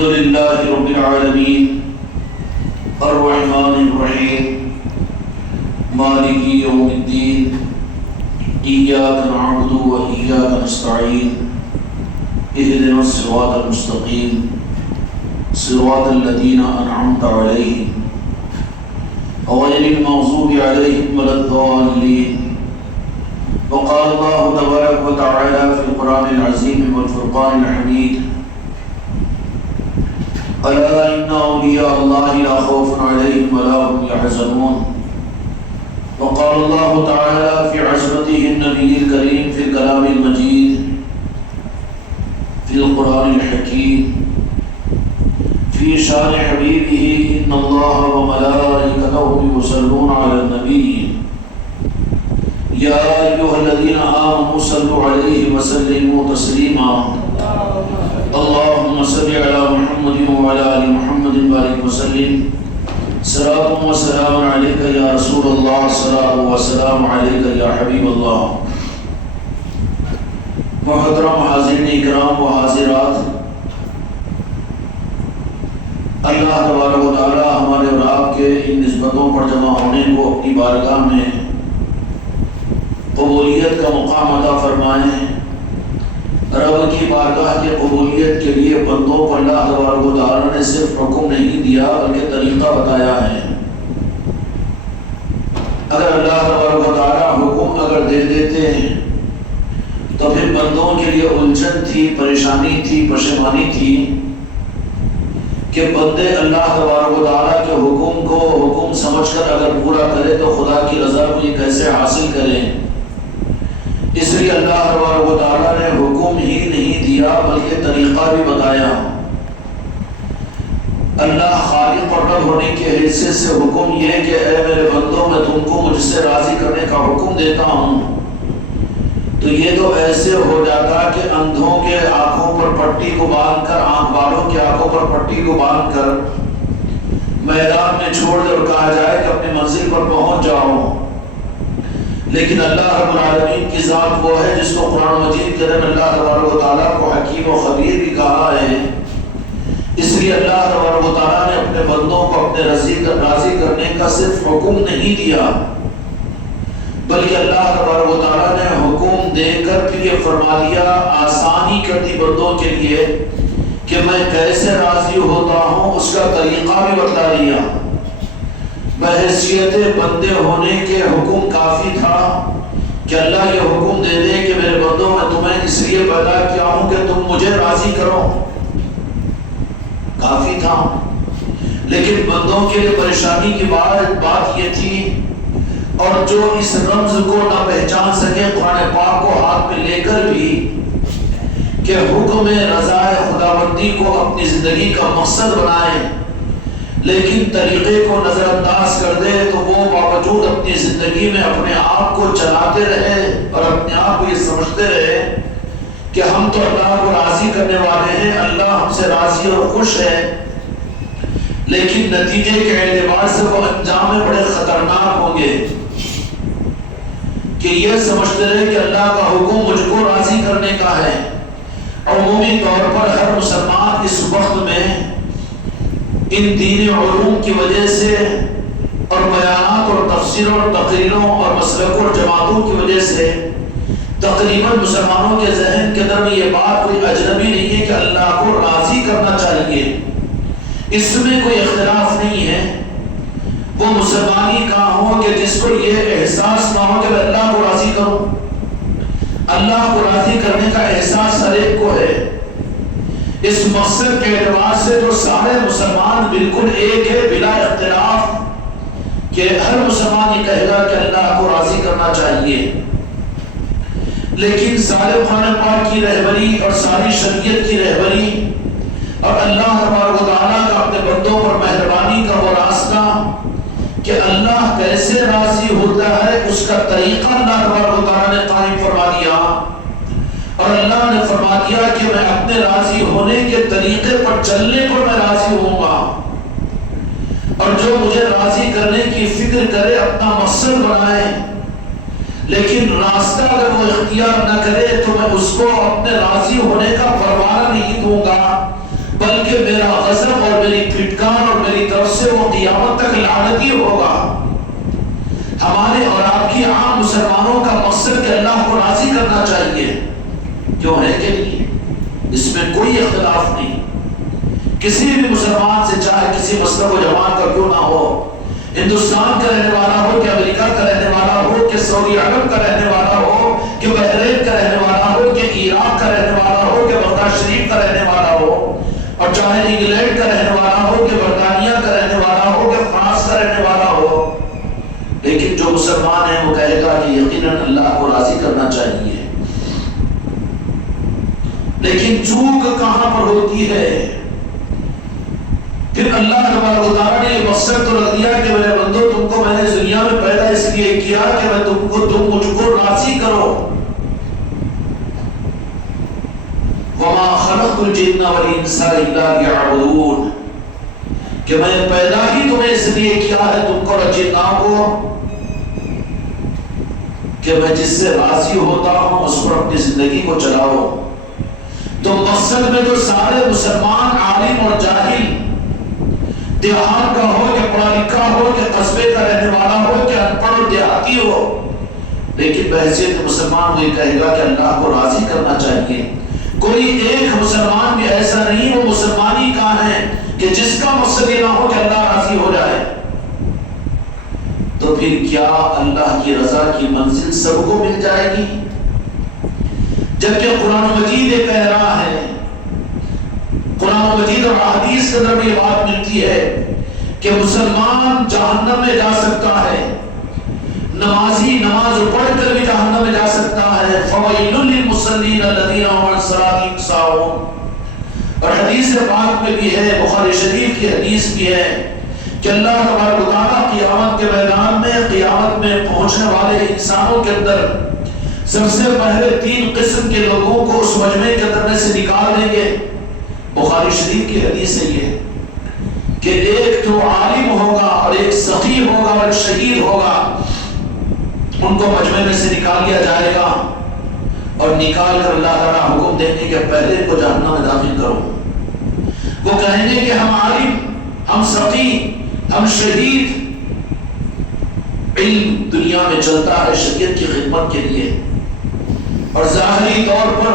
الحمد لله رب العالمين الرحمن الرحيم مالك يوم الدين إياك نعبد وإياك نستعين اهدنا الصراط المستقيم صراط الذين أنعمت عليهم غير المغضوب عليهم ولا الضالين. وقال الله تبارك وتعالى في القرآن العظيم والفرقان الحميد: ألا إن أولياء الله لا خوف عليهم ولا هم يحزنون. وقال الله تعالى في عظمته النبي الكريم في الكلام المجيد في القرآن الحكيم في شان حبيبه: إن الله وملائكته يصلون على النبي يا أيها الذين آمنوا صلوا عليه وسلموا تسليما. اللهم صل على محمد وعلى آل محمد وبارك وسلم. صلاة وسلام عليك يا رسول الله، صلاة وسلام عليك يا حبيب الله. محترم حاضرین اکرام و حاضرات، اللہ تبارک و تعالی ہمارے اور آپ کے ان نسبتوں پر جمع ہونے کو اپنی بارگاہ میں قبولیت کا مقام عطا فرمائیں۔ رب کی بارگاہ کی قبولیت کے لیے بندوں کو اللہ تبارک و تعالی نے صرف حکم نہیں دیا بلکہ طریقہ بتایا ہے۔ اگر اللہ تبارک و تعالی حکم اگر دے دیتے ہیں تو پھر بندوں کے لیے الجھن تھی، پریشانی تھی، پشیمانی تھی کہ بندے اللہ تبارک و تعالیٰ کے حکم کو حکم سمجھ کر اگر پورا کرے تو خدا کی رضا کو یہ کیسے حاصل کریں۔ اس لیے اللہ تبارک و تعالیٰ نے حکم ہی نہیں دیا بلکہ طریقہ بھی بتایا۔ اللہ خالق اور رب ہونے کی حیثیت سے حکم یہ کہ اے میرے بندوں، میں تم کو مجھ سے راضی کرنے کا حکم دیتا ہوں، تو یہ تو ایسے ہو جاتا کہ اندھوں کے آنکھوں پر پٹی کو باندھ کر، آنکھ والوں کے آنکھوں پر پٹی کو باندھ کر میدان میں چھوڑ دے اور کہا جائے کہ اپنی منزل پر پہنچ جاؤ۔ لیکن اللہ رب العالمین کی ذات وہ ہے جس کو قرآن مجید کے اندر اللہ تبارک و تعالیٰ کو حکیم و خبیر بھی کہا ہے۔ اس لیے اللہ تبارک و تعالیٰ نے اپنے بندوں کو اپنے راضی کرنے کا صرف حکم نہیں دیا بلکہ اللہ تبارک و تعالیٰ نے حکم دے کر پھر یہ فرما دیا، آسانی کر دی بندوں کے لیے کہ میں کیسے راضی ہوتا ہوں، اس کا طریقہ بھی بتلا دیا۔ بحیثیت بندے ہونے کے حکم کافی تھا کہ اللہ یہ حکم دے دے کہ میرے بندوں، میں تمہیں اس لیے پیدا کیا ہوں کہ تم مجھے راضی کرو، کافی تھا۔ لیکن بندوں کے لیے پریشانی کی بات یہ تھی، اور جو اس رمز کو نہ پہچان سکے قرآن پاک کو ہاتھ میں لے کر بھی کہ حکم رضا خداوندی کو اپنی زندگی کا مقصد بنائے لیکن طریقے کو نظر انداز کر دے، تو وہ باوجود اپنی زندگی میں اپنے آپ کو چلاتے رہے اور اپنے آپ کو یہ سمجھتے رہے کہ ہم تو اللہ کو راضی کرنے والے ہیں، اللہ ہم سے راضی اور خوش ہے، لیکن نتیجے کے اعتبار سے وہ انجام میں بڑے خطرناک ہوں گے کہ یہ سمجھتے رہے کہ اللہ کا حکم مجھ کو راضی کرنے کا ہے۔ عمومی طور پر ہر مسلمان اس وقت میں ان دینی علوم کی وجہ سے اور بیانات اور تفسیروں اور تقریروں اور مسلکوں اور جماعتوں کی وجہ سے تقریباً مسلمانوں کے ذہن کے اندر میں یہ بات کوئی اجنبی نہیں ہے کہ اللہ کو راضی کرنا چاہیے، اس میں کوئی اختلاف نہیں ہے۔ وہ مسلمانی کہاں ہو کہ جس کو یہ احساس نہ ہو کہ میں اللہ کو راضی کروں۔ اللہ کو راضی کرنے کا احساس ہر ایک کو ہے۔ اس مقصد کے اعتبار سے جو سارے مسلمان بالکل ایک ہے بلا اختلاف کہ ہر مسلمان یہ کہے گا کہ اللہ کو راضی کرنا چاہیے، لیکن سارے قرآن پاک کی رہبری اور ساری شریعت کی رہبری اور اللہ تبارک و تعالیٰ کا اپنے بندوں پر مہربانی کا وہ راستہ کہ اللہ کیسے راضی ہوتا ہے، اس کا طریقہ اللہ تبارک و تعالیٰ نے قائم فرما دیا، اور اللہ نے فرما دیا کہ میں اپنے راضی ہونے کے طریقے پر چلنے پر میں راضی ہوں گا، اور جو مجھے راضی کرنے کی فکر کرے اپنا مقصد بنائے لیکن راستہ اگر وہ اختیار نہ کرے تو میں اس کو اپنے راضی ہونے کا پروانہ نہیں دوں گا، بلکہ میرا غضب اور میری پھٹکار اور میری طرف سے وہ قیامت تک لعنتی ہوگا۔ ہمارے اور آپ کی عام مسلمانوں کا مقصد کہ اللہ کو راضی کرنا چاہیے، کیوں ہے کہ نہیں، اس میں کوئی اختلاف نہیں۔ کسی بھی مسلمان سے، چاہے کسی مسلک و جماعت کا کیوں نہ ہو، ہندوستان کا رہنے والا ہو کہ امریکہ کا رہنے والا ہو کہ سعودی عرب کا رہنے والا ہو کہ بحرین کا رہنے والا ہو کہ عراق کا رہنے والا ہو کہ بغداد شریف کا رہنے والا ہو، اور چاہے انگلینڈ کا رہنے والا ہو کہ برطانیہ کا رہنے والا ہو کہ فرانس کا رہنے والا ہو، لیکن جو مسلمان ہے وہ کہے گا کہ یقیناً اللہ کو راضی کرنا چاہیے۔ لیکن چوک کہاں پر ہوتی ہے؟ پھر اللہ تبارک و تعالیٰ نے یہ مقصد تو رکھ دیا کہ میرے بندو، تم کو میں نے دنیا میں پیدا اس لیے کیا کہ میں تم مجھ کو راضی کرو۔ وَمَا خَلَقْتُ الْجِنَّ وَالْإِنسَ إِلَّا لِيَعْبُدُونِ، کہ میں پیدا ہی تمہیں اس لیے کیا ہے، تم کو اور جنوں کو، کہ میں جس سے راضی ہوتا ہوں اس پر اپنی زندگی کو چلاؤ۔ تو مقصد میں تو سارے مسلمان عالم اور جاہل، دیہات کا ہو کہ پڑھا لکھا ہو کہ قصبے کا رہنے والا ہو کہ ان پڑھ اور دیہاتی ہو، لیکن بحیثیت مسلمان وہ کہے گا کہ اللہ کو راضی کرنا چاہیے۔ کوئی ایک مسلمان بھی ایسا نہیں، وہ مسلمانی کہاں ہے کہ جس کا مقصد یہ نہ ہو کہ اللہ راضی ہو جائے۔ تو پھر کیا اللہ کی رضا کی منزل سب کو مل جائے گی؟ جبکہ قرآن مجید یہ کہہ رہا ہے، قرآن مجید اور حدیث کے اندر بھی یہ بات ملتی ہے کہ مسلمان جہنم میں جا سکتا ہے، نمازی نماز پڑھ کر بھی جہنم میں جا سکتا ہے۔ فَوَيْلٌ لِّلْمُصَلِّينَ الَّذِينَ هُمْ عَنْ صَلَاتِهِمْ سَاهُونَ، اور حدیث پاک میں بھی ہے، بخاری شریف کی حدیث بھی ہے کہ اللہ تبارک و تعالیٰ قیامت کے میدان میں، قیامت میں پہنچنے والے انسانوں کے اندر سب سے پہلے 3 قسم کے لوگوں کو اس مجمع کے اندر سے نکال دیں گے۔ بخاری شریف کی حدیث ہے یہ کہ ایک تو عالم ہوگا اور ایک سخی ہوگا اور ایک شہید ہوگا، ان کو مجمع میں سے نکال لیا جائے گا اور نکال کر اللہ تعالیٰ حکم دیں گے کہ پہلے کو جہنم میں داخل کرو۔ وہ کہیں گے کہ ہم عالم، ہم سخی، ہم شہید، علم دنیا میں چلتا ہے شریعت کی خدمت کے لیے، اور ظاہری طور پر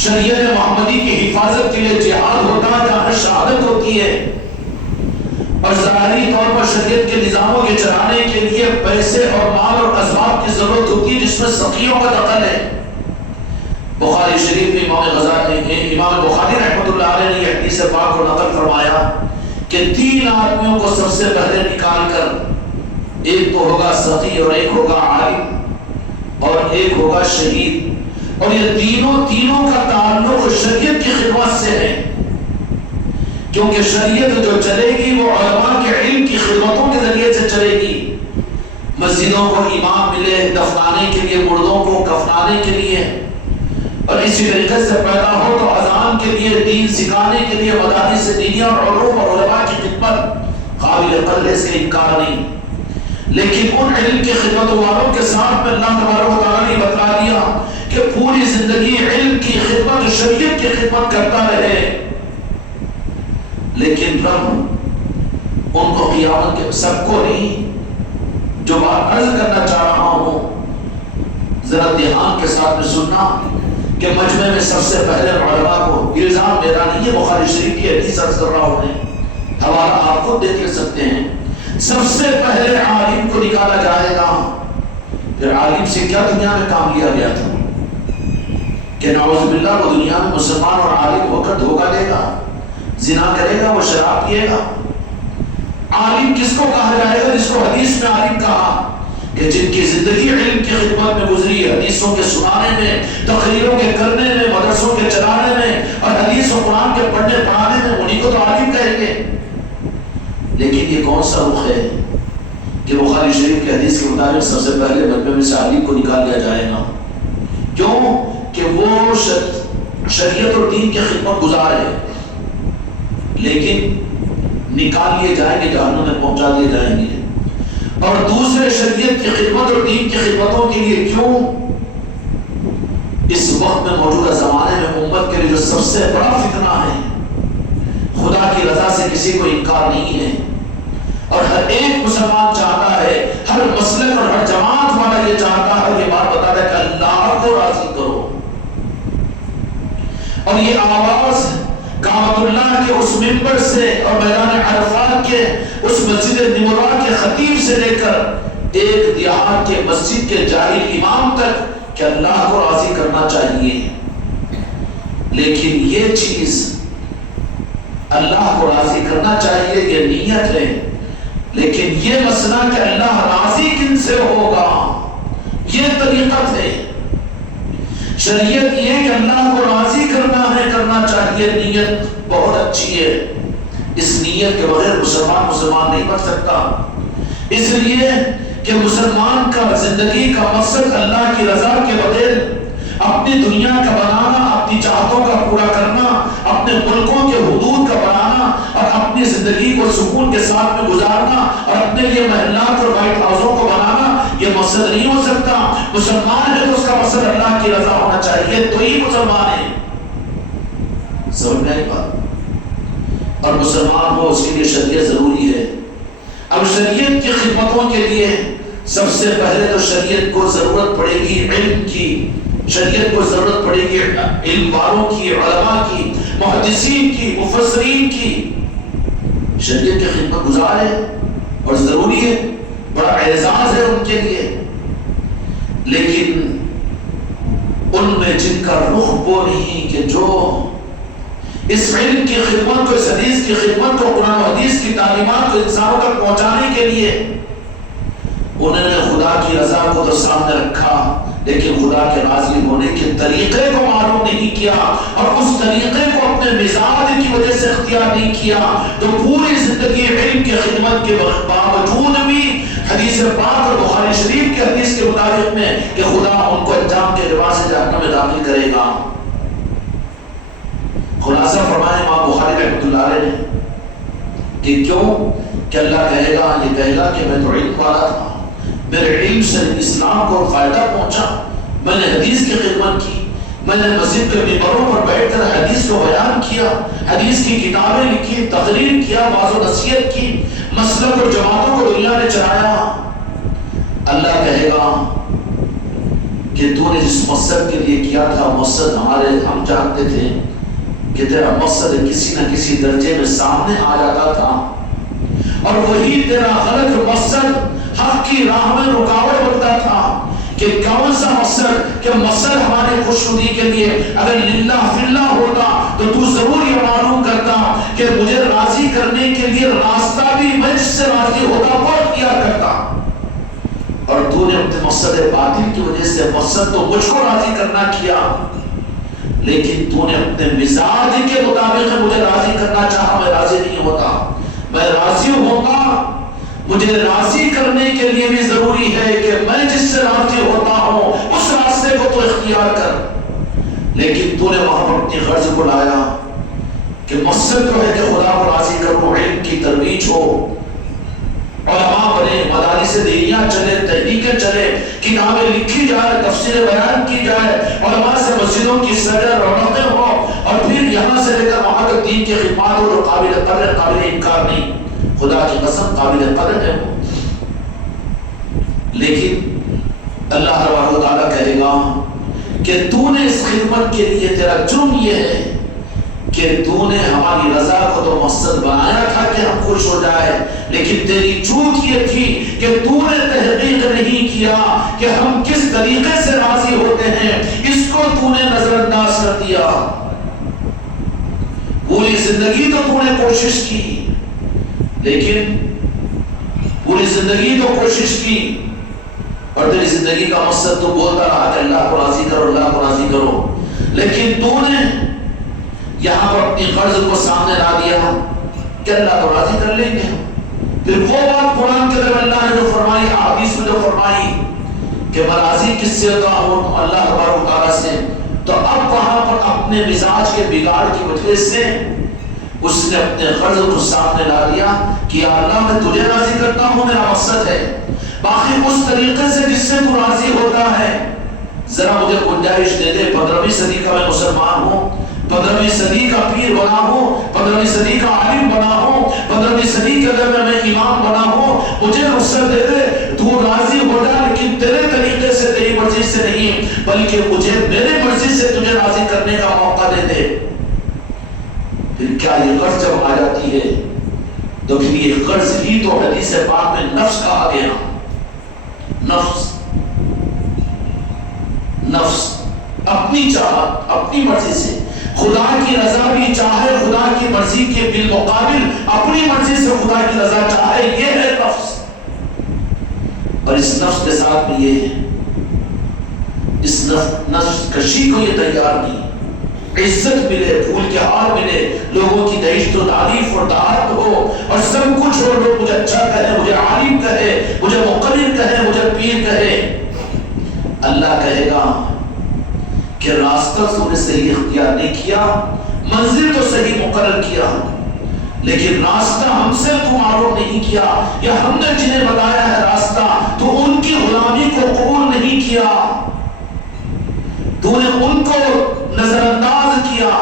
شریعت محمدی کی حفاظت کے لیے جہاد ہوتا ہے جہاں شہادت ہوتی ہے، اور ظاہری طور پر شریعت کے نظاموں کے چلانے کے لیے پیسے اور مال اور اسباب کی ضرورت ہوتی ہے جس میں سخیوں کا دخل ہے۔ بخاری شریف میں امام بخاری رحمۃ اللہ علیہ نے یہ حدیث پاک کو نقل فرمایا کہ 3 آدمیوں کو سب سے پہلے نکال کر، ایک تو ہوگا سخی اور ایک ہوگا عالم اور ایک ہوگا شہید، اور یہ تینوں کا تعلق شریعت کی خدمت سے ہے، کیونکہ شریعت جو چلے گی وہ علماء کے علم کی خدمتوں کے ذریعے سے چلے گی۔ مسجدوں کو امام ملے دفنانے کے لیے، مردوں کو کفنانے کے لیے، اور اسی طریقے سے پیدا ہو تو اذان کے لیے، دین سکھانے کے لیے، مدارس دینیہ اور علوم اور علماء کی خدمت قابل قدر ہے، اس کا انکار نہیں۔ لیکن ان علم کی خدمت والوں کے ساتھ میں اللہ تبارک و تعالیٰ نے بتلا دیا کہ پوری زندگی علم کی خدمت، شریعت کی خدمت کرتا رہے، لیکن رب ان کو قیامت کے، سب کو نہیں، جو بات عرض کرنا چاہ رہا ہوں ذرا دھیان کے ساتھ میں سننا کہ مجمع میں سب سے پہلے علماء کو، الزام میرا نہیں ہے، بخاری شریف کی حدیث عرض کر رہا ہوں، حوالہ آپ خود دیکھ سکتے ہیں، سب سے پہلے عالم کو نکالا جائے گا۔ پھر عالم سے کیا دنیا میں کام لیا گیا تھا کہ نعوذ باللہ وہ دنیا میں مسلمان اور عالم ہو کر دھوکہ دے گا، زنا کرے گا، وہ شراب پیے گا۔ عالم کس کو کہا جائے گا؟ جس کو حدیث میں عالم کہا کہ جن کی زندگی علم کی خدمت میں گزری، حدیثوں کے سنانے میں، تقریروں کے کرنے میں، مدرسوں کے چلانے میں، اور حدیث و قرآن کے پڑھنے پڑھانے میں، انہیں کو تو عالم کہیں گے۔ لیکن یہ کون سا رخ ہے کہ بخاری شریف کی حدیث کے مطابق سب سے پہلے مجمع میں سے عالم کو نکال لیا جائے گا؟ کیوں کہ وہ شریعت اور دین کی خدمت گزار ہے، لیکن نکال لیے جائیں گے، جہنم میں پہنچا دیے جائیں گے۔ اور دوسرے شریعت کی خدمت اور دین کی خدمتوں کے لیے کیوں اس وقت میں موجودہ زمانے میں امت کے لیے جو سب سے بڑا فتنہ ہے اللہ کی رضا سے کسی کو انکار نہیں ہے، اور ہر ایک مسلمان چاہتا ہے، ہر مسلک اور ہر جماعت والا یہ چاہتا ہے، یہ بات بتاتا ہے کہ اللہ کو راضی کرو۔ اور یہ آواز کعبۃ اللہ کے اس منبر سے اور میدان عرفات کے اس مسجد نمرہ کے خطیب سے لے کر ایک دیہات کے مسجد کے جاہل امام تک کہ اللہ کو راضی کرنا چاہیے، لیکن یہ چیز اللہ کو راضی کرنا چاہیے یہ نیت ہے، لیکن یہ مسئلہ کہ اللہ راضی کن سے ہوگا یہ طریقت ہے۔ شریعت یہ کہ اللہ کو راضی کرنا ہے، کرنا چاہیے، نیت بہت اچھی ہے، اس نیت کے بغیر مسلمان نہیں بن سکتا، اس لیے کہ مسلمان کا زندگی کا مقصد اللہ کی رضا کے بغیر اپنی دنیا کا بنانا، اپنی چاہتوں کا پورا کرنا، اپنے ملکوں کے حدود کا بنانا اور اپنی زندگی کو سکون کے ساتھ میں گزارنا اور اپنے لیے محلات اور وائٹ ہاؤسوں کو بنانا یہ مقصد نہیں ہو سکتا۔ مسلمان ہے تو اس کا مقصد اللہ کی رضا ہونا چاہیے، تو ہی مسلمان ہے۔ سمجھ میں آئی بات؟ اور مسلمان ہو اس کے لیے شریعت ضروری ہے۔ اب شریعت کی خدمتوں کے لیے سب سے پہلے تو شریعت کو ضرورت پڑے گی علم کی، شریعت کو ضرورت پڑے گی علم والوں کی، علماء کی، محدثین کی، مفسرین کی۔ شریعت کی خدمت گزار ہے اور ضروری ہے، بڑا اعزاز ہے ان کے لیے، لیکن ان میں جن کا رخ وہ نہیں کہ جو اس علم کی خدمت کو، اس حدیث کی خدمت کو، قرآن و حدیث کی تعلیمات کو انسانوں تک پہنچانے کے لیے انہوں نے خدا کی رضا کو تو سامنے رکھا، لیکن خدا کے راضی ہونے کے طریقے کو معلوم نہیں کیا اور اس طریقے کو اپنے مزاج کی وجہ سے اختیار نہیں کیا، تو پوری زندگی علم کی خدمت کے باوجود بھی حدیث پاک اور بخاری شریف کے حدیث کے مطابق میں کہ خدا ان کو انجام کے لباس جہنم میں داخل کرے گا۔ خلاصہ فرمائے امام بخاری رحمۃ اللہ علیہ نے کہ کیوں کہ اللہ کہے گا، یہ کہے گا کہ میں تو علم والا تھا، میرے علم سے اسلام کو فائدہ پہنچا، میں نے حدیث کی خدمت کی، میں نے مسجد کے ممبروں پر بیٹھ کر حدیث کو بیان کیا، حدیث کی کتابیں لکھی، تقریر کیا، واعظ و نصیحت کی، مسلک اور جماعتوں کو دنیا نے چلایا۔ اللہ کہے گا کہ تو نے جس مقصد کے لیے کیا تھا، مقصد ہم جانتے تھے کہ تیرا مقصد کسی نہ کسی درجے میں سامنے آ جاتا تھا، اور وہی تیرا غلط مقصد حق کی راہ میں رکاوٹ بنتا تھا۔ کہ کون سا مقصد؟ کہ مقصد ہمارے خوشنودی کے لیے اگر للہ فی اللہ ہوتا تو تو ضرور یہ معلوم کرتا کہ مجھے راضی کرنے کے لیے راستہ بھی میں جس سے راضی ہوتا وہ اختیار کرتا، اور تو نے اپنے مقصد باطل کی وجہ سے مقصد تو مجھ کو راضی کرنا کیا، لیکن تو نے اپنے مزاج کے مطابق مجھے راضی کرنا چاہا، میں راضی نہیں ہوتا، میں راضی ہوگا، مجھے راضی کرنے کے لیے بھی ضروری ہے کہ میں جس سے راضی ہوتا ہوں اس راستے کو تو اختیار کر، لیکن تو نے وہاں پر اپنی غرض کو لایا کہ مقصد تو ہے کہ خدا کو راضی کرو، علم کی ترویج ہو، علماء بنے، مدارس دینیہ چلے، تحریکیں چلے، کتابیں لکھی جائے، تفسیر بیان کی جائے، علماء سے مسجدوں کی سجع رونقیں ہو، اور پھر یہاں سے لے کر وہاں تک دین کی خدمات ہو، جو قابل قدر، قابل انکار نہیں، خدا کی قسم قابل قدر ہے وہ۔ لیکن اللہ تبارک و تعالیٰ کہے گا کہ تو نے اس خدمت کے لیے تیرا جرم یہ ہے کہ تو نے ہماری رضا کو تو مقصد بنایا تھا کہ ہم خوش ہو جائے، لیکن تیری چوک یہ تھی کہ تو نے تحقیق نہیں کیا کہ ہم کس طریقے سے راضی ہوتے ہیں، اس کو تو نے نظر انداز کر دیا۔ پوری زندگی تو نے کوشش کی، لیکن پوری زندگی تو کوشش کی اور تیری زندگی کا مقصد تو بولتا رہا کہ اللہ کو راضی کرو، اللہ کو راضی کرو، لیکن تو نے یہاں پر اپنی غرض کو سامنے لا دیا کہ اللہ کو راضی کر لیں گے۔ پھر وہ بات قرآن کے اندر اللہ نے جو فرمائی، حدیث میں جو فرمائی کہ میں راضی کس سے ہوتا ہوں، اللہ تبارک و تعالیٰ سے، تو اب وہاں پر اپنے مزاج کے بگاڑ کی وجہ سے اس نے اپنے غرض کو سامنے لا دیا کہ یا اللہ میں تجھے راضی کرتا ہوں، میرا مقصد ہے، باقی اس طریقے سے جس سے تو راضی ہوتا ہے ذرا مجھے گنجائش دے دے، 15ویں صدی کا میں مسلمان ہوں، 15ویں صدی کا پیر بنا ہوں، 15ویں صدی کا عالم بنا ہوں، 15ویں صدی کے اندر میں امام بنا ہوں، مجھے رخصت دے دے، تو راضی ہو جا، لیکن تیرے طریقے سے، تیری مرضی سے نہیں، بلکہ مجھے میرے مرضی سے تجھے راضی کرنے کا موقع دے دے۔ پھر کیا یہ غرض جب آ جاتی ہے تو پھر یہ غرض ہی تو حدیث پاک میں نفس کہا گیا۔ نفس اپنی چاہت، اپنی مرضی سے، خدا کی رضا بھی چاہے، خدا کی مرضی کے بالمقابل اپنی مرضی سے خدا کی رضا چاہے، یہ ہے نفس۔ اور اس نفس کے ساتھ میں یہ ہے، اس نفس کشی کو یہ تیار نہیں، عزت ملے، پھول کے ہار ملے، لوگوں کی دہشت و تعریف اور طاعت ہو اور سب کچھ ہو، لوگ مجھے اچھا کہے، مجھے عالم کہے، مجھے مقرر کہے، مجھے پیر کہے۔ اللہ کہے گا کہ راستہ تم نے صحیح اختیار نہیں کیا، منزل تو صحیح مقرر کیا، لیکن راستہ ہم سے تو معلوم نہیں کیا، یا ہم نے جنہیں بتایا ہے راستہ تو ان کی غلامی کو قبول نہیں کیا، تو نے ان کو نظر انداز کیا،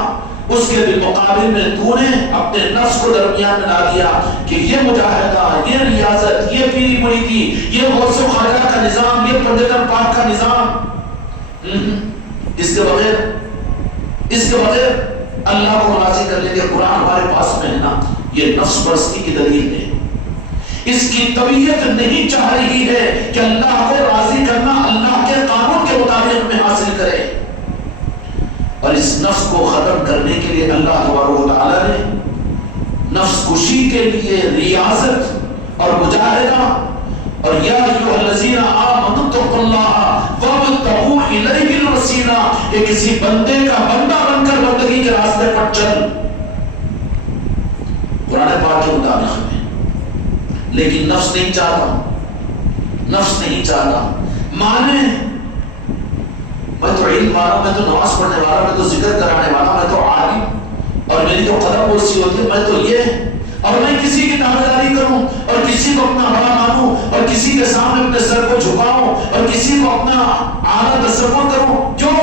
اس کے بالمقابل میں تو نے اپنے نفس کو درمیان میں لا دیا کہ یہ مجاہدہ، یہ ریاضت، یہ پیری مریدی، یہ غوث و خواجہ کا نظام، یہ پردگار پاک کا نظام، اس کے بغیر اللہ کو راضی کرنے کے قرآن ہمارے پاس میں ہے نا، یہ نفس پرستی کی دلیل ہے۔ اس کی طبیعت نہیں چاہ رہی ہے کہ اللہ کو راضی کرنا اللہ کے قانون کے مطابق میں حاصل کرے، اور اس نفس کو ختم کرنے کے لیے اللہ تبارک و تعالیٰ نے نفس کشی کے لیے ریاضت اور مجاہدہ اور یا ایھا الذین آمنوا اتقوا اللہ وابتغوا الیہ الوسیلہ، کہ کسی بندے کا بندہ بن کر بندگی کے راستے پر چل، قرآن پاک کے مطابق میں، لیکن نفس نہیں چاہتا، مانے میں تو علم والا، میں تو نماز پڑھنے والا، میں تو ذکر کرانے والا، میں تو عالم، اور میری تو قدم بوسی ہوتی ہے، میں تو یہ، اور میں کسی کی تابعداری کروں اور کسی کو اپنا بڑا مانوں اور کسی کے سامنے اپنے سر کو جھکاؤں اور کسی کو اپنا اعلیٰ تصور کروں، کیوں؟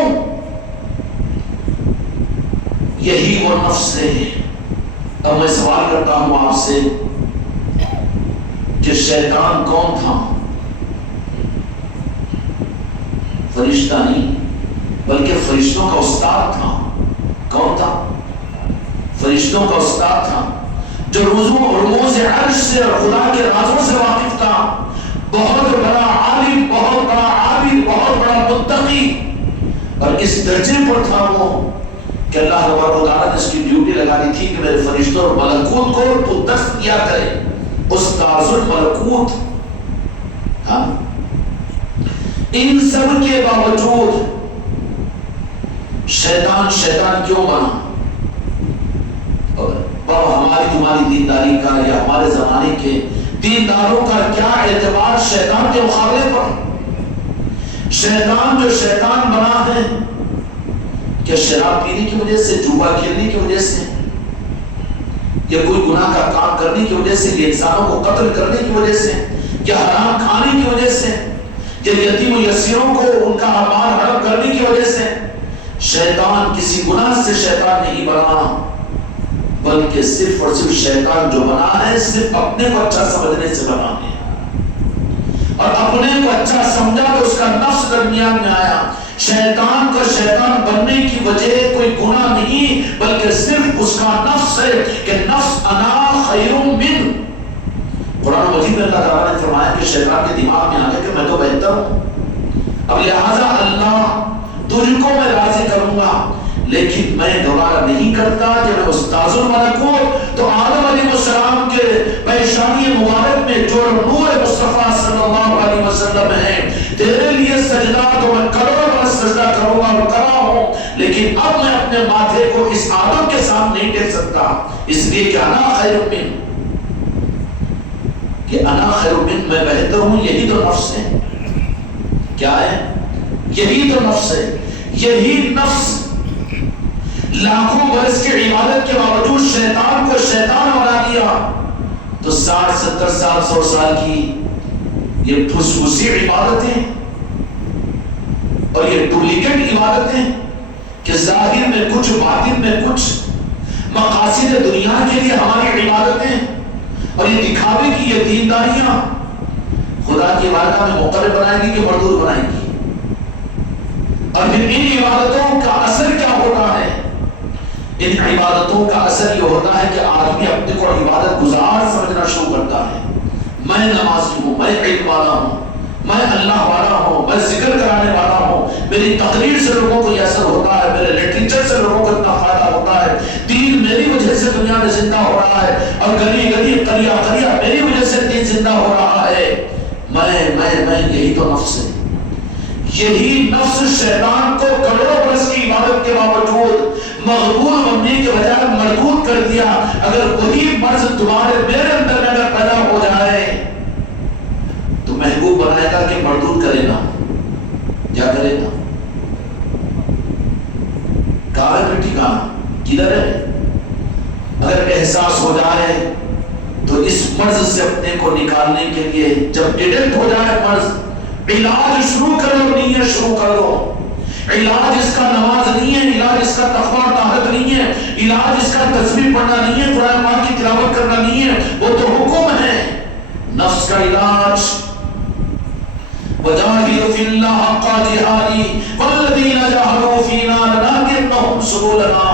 یہی وہ نفس ہے۔ اب میں سوال کرتا ہوں آپ سے کہ شیطان کون تھا؟ فرشتہ نہیں، بلکہ فرشتوں کا استاد تھا۔ کون تھا؟ فرشتوں کا استاد تھا، جو رموز عرش سے اور خدا کے رازوں سے واقف تھا، بہت بڑا عالم، بہت بڑا عابد، بہت بڑا متقی، اور اس درجے پر تھا وہ کہ اللہ تبارک و تعالیٰ نے اس کی ڈیوٹی لگا دی تھی کہ میرے فرشتوں اور ملکوت کو تو دست کیا کرے، استاذ الملکوت۔ ہاں، ان سب کے باوجود شیطان کیوں بنا؟ اور ہماری تمہاری دینداری کا یا ہمارے زمانے کے دینداروں کا کیا اعتبار شیطان کے مقابلے پر؟ شیطان جو شیطان بنا ہے، کیا شراب پینے کی وجہ سے، جوا کھیلنے کی وجہ سے، یا کوئی گناہ کا کام کرنے کی وجہ سے، یا انسانوں کو قتل کرنے کی وجہ سے، یا حرام کھانے کی وجہ سے، یا یتیم و یسیروں کو ان کا مال ہڑپ کرنے کی وجہ سے؟ شیطان کسی گناہ سے شیطان نہیں بنا، بلکہ صرف اور صرف شیطان جو بنا ہے صرف اپنے کو اچھا سمجھنے سے بنا ہے، اور اپنے کو اچھا سمجھا تو اس کا نفس درمیان میں آیا۔ شیطان کا شیطان بننے کی وجہ کوئی گناہ نہیں، بلکہ صرف اس کا نفس ہے کہ نفس انا خیر من۔ قرآن مجید میں اللہ تعالیٰ نے فرمایا کہ شیطان کے دماغ میں آ گیا کہ میں تو بہتر ہوں، اب لہٰذا اللہ تجھ کو میں راضی کروں گا، لیکن میں گوارا نہیں کرتا کہ میں استاذ الملکوت، تو آدم علیہ السلام کے پیشانی مبارک میں جو نور مصطفیٰ صلی اللہ علیہ وسلم ہے، تیرے لیے سجدہ تو میں کروڑوں بار سجدہ کروں گا اور کرا ہوں، لیکن اب میں اپنے ماتھے کو اس آدم کے سامنے نہیں ٹیک سکتا، اس لیے کہ انا خیر من، کہ انا خیر من، میں بہتر ہوں۔ یہی تو نفس ہے، کیا ہے؟ یہی تو نفس ہے۔ یہی نفس لاکھوں برس کی عبادت کے باوجود شیطان کو شیطان بنا دیا، تو 60 70 سال 100 سال کی یہ پھسپھسی عبادتیں اور یہ ڈپلیکیٹ عبادتیں کہ ظاہر میں کچھ باطن میں کچھ، مقاصد دنیا کے لیے ہماری عبادتیں اور یہ دکھاوے کی یہ دینداریاں خدا کی بارگاہ میں مقرب بنائیں گی کہ مردود بنائیں گی؟ اور پھر ان عبادتوں کا اثر کیا ہوتا ہے؟ ان عبادتوں کا اثر یہ ہوتا ہے کہ آدمی اپنے کو عبادت گزار سمجھنا شروع کرتا ہے. میں نمازی ہوں، میں علم والا ہوں، میں اللہ والا ہوں، میں ذکر کرانے والا ہوں، میری تقریر سے لوگوں کو یہ اثر ہوتا ہے، میرے لٹریچر سے لوگوں کو اتنا فائدہ ہوتا ہے، دین میری وجہ سے دنیا میں زندہ ہو رہا ہے، اور گلی گلی قریہ قریہ میری وجہ سے دین زندہ ہو رہا ہے. میں یہی تو نفس ہے. یہی نفس شیطان کو کروڑوں برس کی عبادت کے باوجود مغرور بننے کے بجائے مردود کر دیا. اگر وہی مرض تمہارے میرے اندر میں اگر پیدا ہو جائے تو محبوب بنائے گا کہ مردود کرے گا. کیا کرے گا؟ کہاں ہے مٹی، کہاں کدھر ہے؟ اگر احساس ہو جائے تو اس مرض سے اپنے کو نکالنے کے لیے جب ڈیٹیکٹ ہو جائے مرض، علاج شروع کرو، نیت شروع کرو. علاج اس کا نماز نہیں ہے، علاج اس کا تقویٰ اور طاعت نہیں ہے، علاج اس کا تسبیح پڑھنا نہیں ہے، قرآن پاک کی تلاوت کرنا نہیں ہے، وہ تو حکم ہے. نفس کا علاج وَجَاهِدُ فِي اللَّهِ حَقَّ جِهَادِهِ وَالَّذِينَ جَاهَدُوا فِينَا لَنَهْدِيَنَّهُمْ سُبُلَنَا.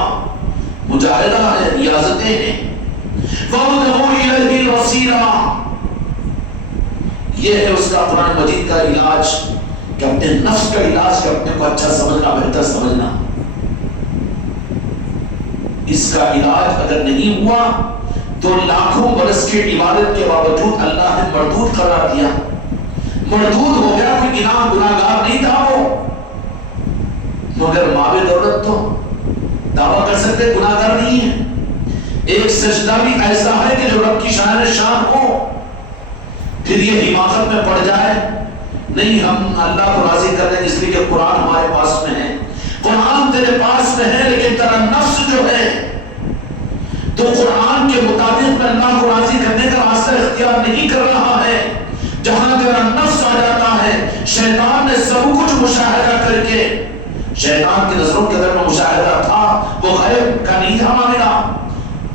مجاہدہ ہے، ریاضتیں ہیں. وَابْتَغُوا إِلَيْهِ الْوَسِيلَةَ. یہ ہے اس کا قرآن مجید کا علاج، کہ اپنے نفس کا علاج، کہ اپنے کو اچھا سمجھنا، بہتر سمجھنا. اس کا علاج اگر نہیں ہوا تو لاکھوں برس کی عبادت کے باوجود اللہ نے مردود قرار دیا. مردود ہو گیا، کوئی گناہگار نہیں تھا وہ، مگر ماوے دولت تو دعویٰ کر سکتے گناہگار نہیں ہے. ایک سجدہ بھی ایسا ہے کہ جو رب کی شان شان ہو، پھر یہ حماقت میں پڑ جائے نہیں ہم اللہ کو راضی کر رہے اس لیے کہ قرآن ہمارے پاس میں ہے. قرآن تیرے پاس میں ہے لیکن تیرا نفس جو ہے تو قرآن کے مطابق میں اللہ کو راضی کرنے کا راستہ اختیار نہیں کر رہا ہے. جہاں تیرا نفس آ جاتا ہے، شیطان نے سب کچھ مشاہدہ کر کے، شیطان کی نظروں کے اندر میں مشاہدہ تھا، وہ غیب کا نہیں تھا مانگا.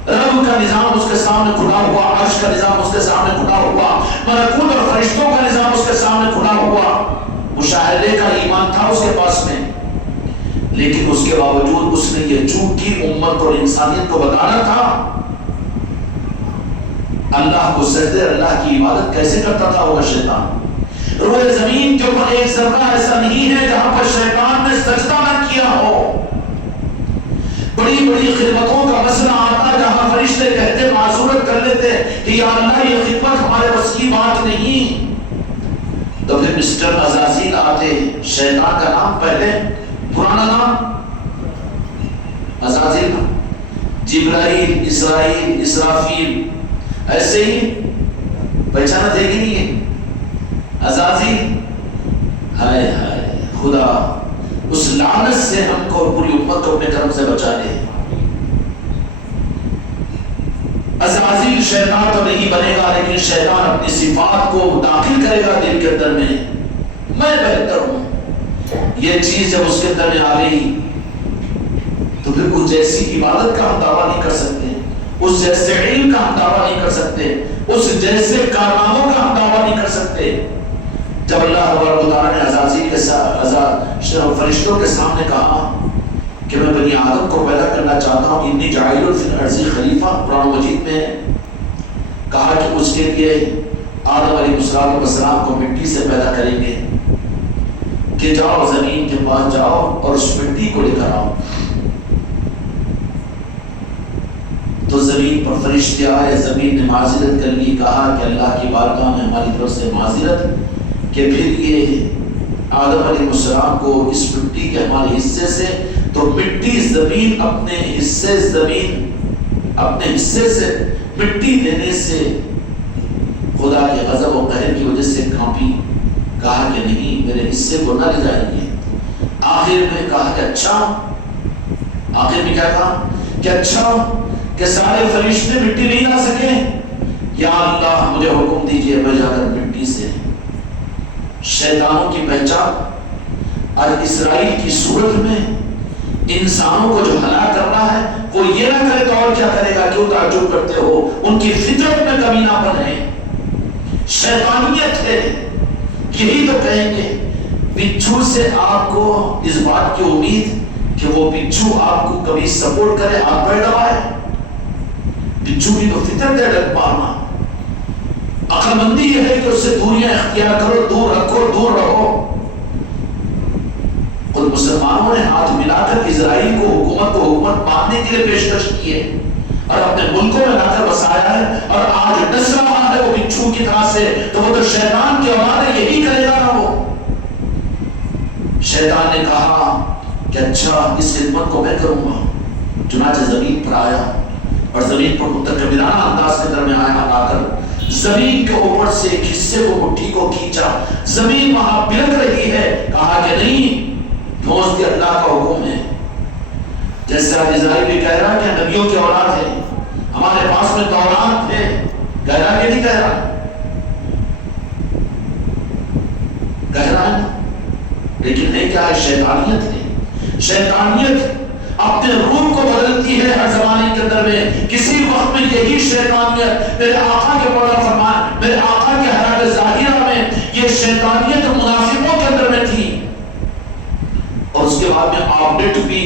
رب کا نظام اس کے سامنے کھلا ہوا، عرش کا نظام اس کے سامنے کھلا ہوا، ملکوت اور فرشتوں کا نظام اس کے سامنے کھلا ہوا. مشاہدے کا ایمان تھا اس کے پاس میں، لیکن اس کے باوجود اس نے یہ چوک کی امت اور انسانیت کو بتانا تھا. اللہ کو سجدے، اللہ کی عبادت کیسے کرتا تھا ہوگا شیطان؟ روئے زمین کے اوپر ایک ذرہ ایسا نہیں ہے جہاں پر شیطان نے سجدہ نہ کیا ہو. بڑی بڑی خدمتوں کا مسئلہ آتا جہاں فرشتے کہتے، معذورت کر لیتے کہ یا اللہ یہ خدمت ہمارے بس کی بات نہیں، تو پھر مسٹر عزازیل آتے. شیطان کا نام پہلے، پرانا نام عزازیل، جبرائیل، اسرائیل، اسرافیل، ایسے ہی پہچانا دے گی نہیں ہے عزازیل. ہائے ہائے خدا اس لعنت سے ہم کو اور پوری امت کو اپنے کرم سے بچا لے. عزازیل شیطان تو نہیں بنے گا، لیکن شیطان اپنی صفات کو داخل کرے گا دل کے اندر میں. میں بہتر ہوں. یہ چیز جب اس کے اندر میں آ گئی تو پھر کچھ ایسی عبادت کا ہم دعویٰ نہیں کر سکتے، اس جیسے علم کا ہم دعویٰ نہیں کر سکتے، اس جیسے کارناموں کا ہم دعویٰ نہیں کر سکتے. جب اللہ تبارک و تعالیٰ نے عزازیل کے فرشتوں کے سامنے کہا کہ میں بنی آدم کو پیدا کرنا چاہتا ہوں، انی جاعل فی الارض خلیفہ، قرآن مجید میں کہا کہ اس کے لیے آدم علیہ السلام کو مٹی سے پیدا کریں گے کہ جاؤ زمین کے پاس جاؤ اور اس مٹی کو لے کر آؤ. تو زمین پر فرشتے آئے، زمین نے معذرت کر لی، کہا کہ اللہ کی بارگاہ میں ہماری طرف سے معذرت کہ پھر یہ آدم علیہ السلام کو اس مٹی کے ہمارے حصے سے، تو مٹی زمین اپنے حصے سے مٹی دینے سے خدا کے غضب و قہر کی وجہ سے کانپی. کہا کہ نہیں میرے حصے کو نہ لے جائیں گے. آخر میں کہا کہ اچھا، آخر میں کیا کہا کہ اچھا کہ سارے فرشتے مٹی نہیں لا سکے، یا اللہ مجھے حکم دیجئے میں جا کر مٹی سے. شیطانوں کی پہچان آج اسرائیل کی صورت میں انسانوں کو جو ہلاک کرنا ہے وہ یہ نہ کرے تو اور کیا کرے گا؟ کیوں تعجب کرتے ہو؟ ان کی فطرت میں کمی نہ بنے، شیطانیت ہے، یہی تو کہیں گے۔ بچھو سے آپ کو اس بات کی امید کہ وہ بچھو آپ کو کبھی سپورٹ کرے، ہاتھ پیر دبائے؟ بچھو کی تو فطرت ہے ڈر مارنا۔ عقل مندی یہ ہے کہ اس سے دوریاں اختیار کرو، دور رکھو، دور رہو۔ خود مسلمانوں نے ہاتھ ملا کر اسرائیل کو حکومت ماننے کے لیے پیشکش کی ہے اور اپنے ملکوں میں لا کر بسایا ہے، اور آج ڈس رہا ہے وہ بچھو کی طرح سے، تو وہ تو شیطان کی اولاد ہے، یہی کرے گا نا وہ۔ شیطان نے کہا کہ اچھا اس خدمت کو میں کروں گا، چنانچہ زمین پر آیا اور زمین پر متکبرانہ انداز کے درمیان آیا، آ کر زمین کے اوپر سے ایک حصے کو مٹھی کو کھینچا، زمین وہاں بلک رہی ہے، کہا کہ نہیں، دوست اللہ کا حکم ہے۔ جیسے آج اسرائیل بھی کہہ رہا کہ نبیوں کی اولاد ہے، ہمارے پاس میں تورات ہے، کہہ رہا کہ نہیں کہہ رہا؟ کہہ رہا ہے، لیکن نہیں کیا ہے؟ شیطانیت ہے۔ شیطانیت اپنے روح کو بدلتی ہے ہر زمانے کے اندر میں۔ کسی وقت میں یہی شیطانیت میرے آقا کے مولا فرمان، میرے آقا کے حیات ظاہرہ میں یہ شیطانیت منافقوں کے اندر میں تھی، اور اس کے بعد میں آپڈیٹ بھی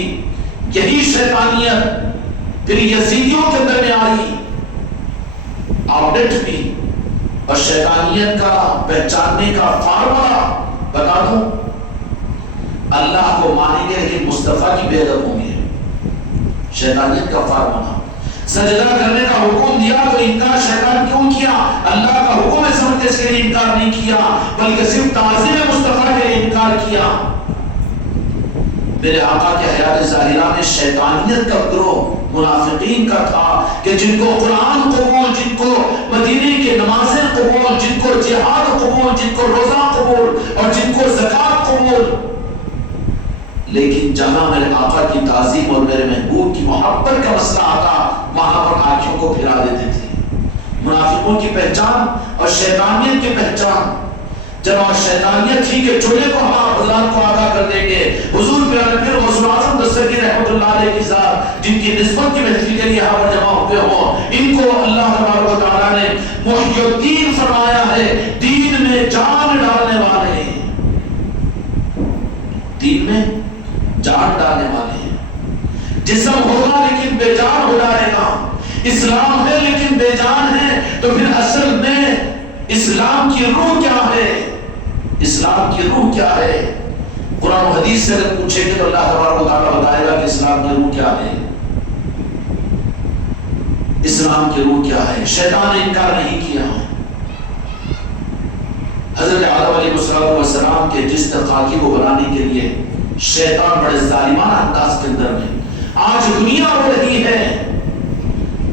یہی شیطانیت پھر یزیدیوں کے اندر میں آئی، آپڈیٹ بھی۔ اور شیطانیت کا پہچاننے کا فارمولا بتا دوں، اللہ کو مانیں گے لیکن مصطفیٰ کی بے ادب ہوں گے۔ شیطانیت کا فارمولا، سجدہ کرنے کا حکم دیا تو انکار شیطان کیوں کیا؟ اللہ کا حکم ہے سمجھتے اس کے لیے انکار نہیں کیا، بلکہ صرف تعظیم مصطفیٰ کے لیے انکار کیا۔ میرے آقا کے حیات ظاہرہ میں شیطانیت کا گروہ منافقین کا تھا کہ جن کو قرآن قبول، جن کو مدینے کے نمازیں قبول، جن کو جہاد قبول، جن کو روزہ قبول اور جن کو زکوٰۃ قبول، لیکن جہاں میرے آقا کی تعظیم اور میرے محبوب کی محبت کا مسئلہ آتا وہاں پر آنکھوں کو پھرا دیتے تھے۔ منافقوں کی پہچان اور شیطانیت کی پہچان، جب اور شیطانیت ہی کے چولے کو ہم حضرات کو آگاہ کر دیں گے۔ حضور پیارے پیر غوث اعظم دستگیر رحمۃ اللہ علیہ کی ذات، جن کی نسبت کی محفل کے لیے یہاں پر جمع ہوئے ہوں، ان کو اللہ تبارک و تعالیٰ نے محی الدین فرمایا ہے، دین میں جان ڈالنے والے، دین میں جان ڈالنے والے ہیں۔ جسم ہوگا لیکن بے جان ہو جائے گا، اسلام ہے لیکن بے جان ہے، تو پھر اصل میں اسلام کی روح کیا ہے؟ اسلام کی روح کیا ہے؟ قرآن و حدیث سے اگر پوچھیں گے تو اللہ تبارک و تعالیٰ بتائے گا کہ اسلام کی روح کیا ہے، اسلام کی روح کیا ہے۔ شیطان نے انکار نہیں کیا۔ حضرت آدم علیہ السلام کے جسم خاکی کو بنانے کے لیے شیطان بڑے ظالمانہ انداز کے اندر میں، آج دنیا ہو رہی ہے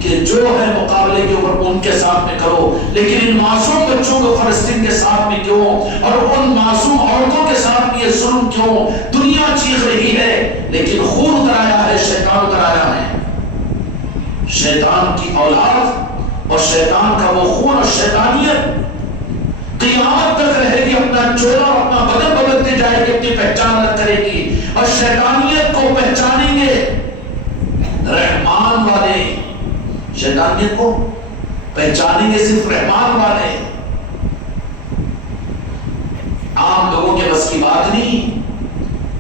کہ جو ہے مقابلے کے اوپر ان کے ساتھ میں کرو، لیکن ان معصوم بچوں کو فلسطین کے ساتھ میں کیوں، اور ان معصوم عورتوں کے ساتھ میں یہ ظلم کیوں؟ دنیا چیخ رہی ہے، لیکن خون اترایا ہے، شیطان اترایا ہے۔ شیطان کی اولاد اور شیطان کا وہ خون اور شیطانیت قیامت تک رہے گی، اپنا چولہ اور اپنا بدن بدلتے جائے گی، اپنی پہچان الگ کرے گی، اور شیطانیت کو پہچانیں گے رحمان والے، شیطانیت کو پہچانیں گے صرف رحمان والے۔ عام لوگوں کے بس کی بات نہیں،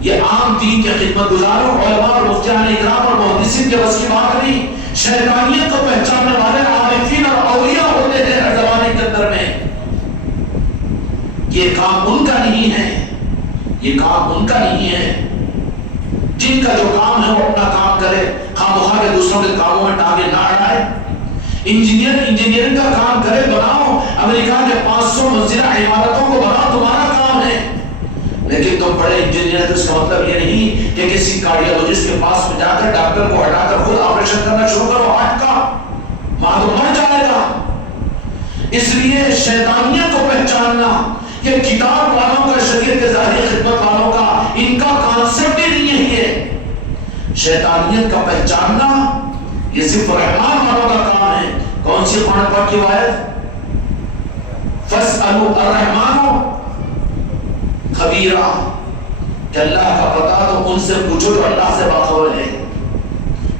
یہ عام دین کے خدمت گزاروں، علماء اور مفتیان اکرام اور محدثین کے بس کی بات نہیں۔ شیطانیت کو پہچاننے والے عارفین اور اولیاء ہوتے ہیں ہر زمانے کے اندر میں۔ یہ کام ان کا نہیں ہے، یہ کام ان کا نہیں ہے۔ جن کا جو کام ہے وہ اپنا کام کرے، خواہ کے دوسروں کے کاموں میں ٹانگیں نہ اڑائے۔ انجینئرنگ کا کام کرے، بناؤ امریکہ کے 500 منزلہ عمارتوں کو بناؤ، تمہارا کام ہے۔ لیکن تم بڑے انجینئر، تو اس کا مطلب یہ نہیں کہ کسی کارڈیالوجسٹ کے پاس میں جا کر ڈاکٹر کو ہٹا کر خود آپریشن کرنا شروع کرو ہارٹ کا، وہاں تو مر جائے گا۔ اس لیے شیطانیت کو پہچاننا یہ کتاب والوں کا، شریعت ظاہری خدمت والوں کا، ان کا کانسیپٹ ہی نہیں ہے۔ یہ شیطانیت کا پہچاننا یہ صرف رحمان والوں کا کام ہے۔ کون سی قرآن پاک کی آیت؟ فَاسْأَلُوا الرَّحْمَنُ خَبِيرًا، کہ اللہ کا پتا تو ان سے پوچھو جو اللہ سے باخبر ہے.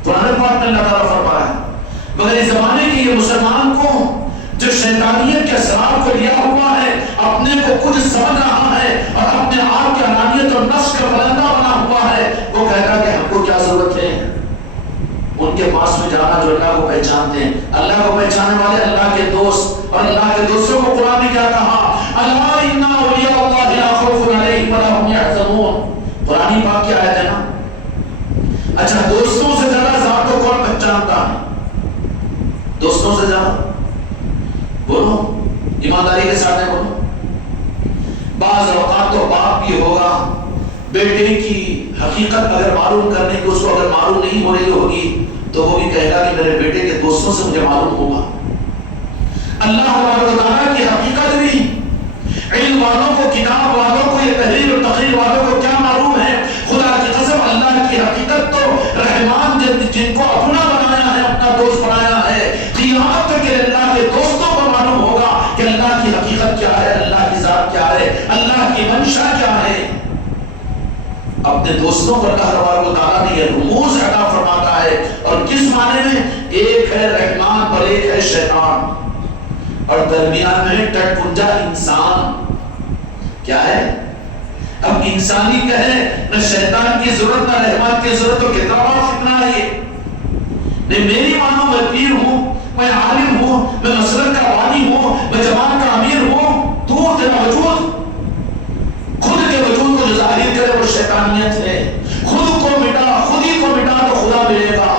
قرآن پاک میں اللہ تعالیٰ فرمایا مگر اس زمانے کے یہ مسلمان کو جو شیطانیت کے اثرات کو لیا ہوا ہے، اپنے کو کچھ سمجھ رہا ہے اور اپنے آپ کی انانیت اور نفس کا بلندہ بنا ہوا ہے، وہ کہتا ہے کہ ہم کو کیا ضرورت ہے ان کے پاس میں جانا جو اللہ کو پہچانتے ہیں. اللہ کو پہچاننے والے اللہ کے دوست، اور اللہ کے دوستوں کو قرآن نے کیا کہا؟ الا ان اولیاء اللہ لا خوف علیہم ولا هم يحزنون. قرآن پاک کی آیت ہے نا. اچھا دوستوں سے زیادہ ذات کو کون پہچانتا ہے؟ دوستوں سے زیادہ بولو ایمانداری کے ساتھ بولو. بعض اوقات تو باپ بھی ہوگا بیٹے کی حقیقت اگر معلوم کرنے کی اس کو اگر معلوم نہیں ہو رہی ہوگی تو وہ بھی کہے گا کہ میرے بیٹے کے دوستوں سے مجھے معلوم ہوگا. اللہ تعالیٰ کی حقیقت بھی علم والوں کو، کتاب والوں کو، یہ تحریر اور تقریر والوں کو کیا معلوم ہے؟ خدا کی قسم اللہ کی حقیقت تو رحمان جن کو اپنا بنایا ہے، اپنا دوست بنایا ہے، قیامت تک اللہ کے دوستوں کو معلوم ہوگا کہ اللہ کی حقیقت کیا ہے، اللہ کی ذات کیا ہے، اللہ کی منشا کیا ہے. اپنے دوستوں کو اللہ تبارک و تعالیٰ نے یہ رموز عطا فرماتا ہے. اور کس معنی میں؟ ایک ہے رحمان اور ایک ہے شیطان، اور درمیان میں ٹٹ پنجا انسان. کیا ہے؟ اب انسانی کہے نہ شیطان کی ضرورت نہ رحمان کی ضرورت، تو کتنا بڑا فتنہ ہے یہ. نہیں میری مانو میں پیر ہوں، میں عالم ہوں، میں مسلک کا بانی ہوں، میں جماعت کا امیر ہوں، تو تیرا وجود خود کے وجود کو جو ظاہر کرے وہ شیطانیت ہے. خود کو مٹا، خود ہی کو مٹا تو خدا ملے گا.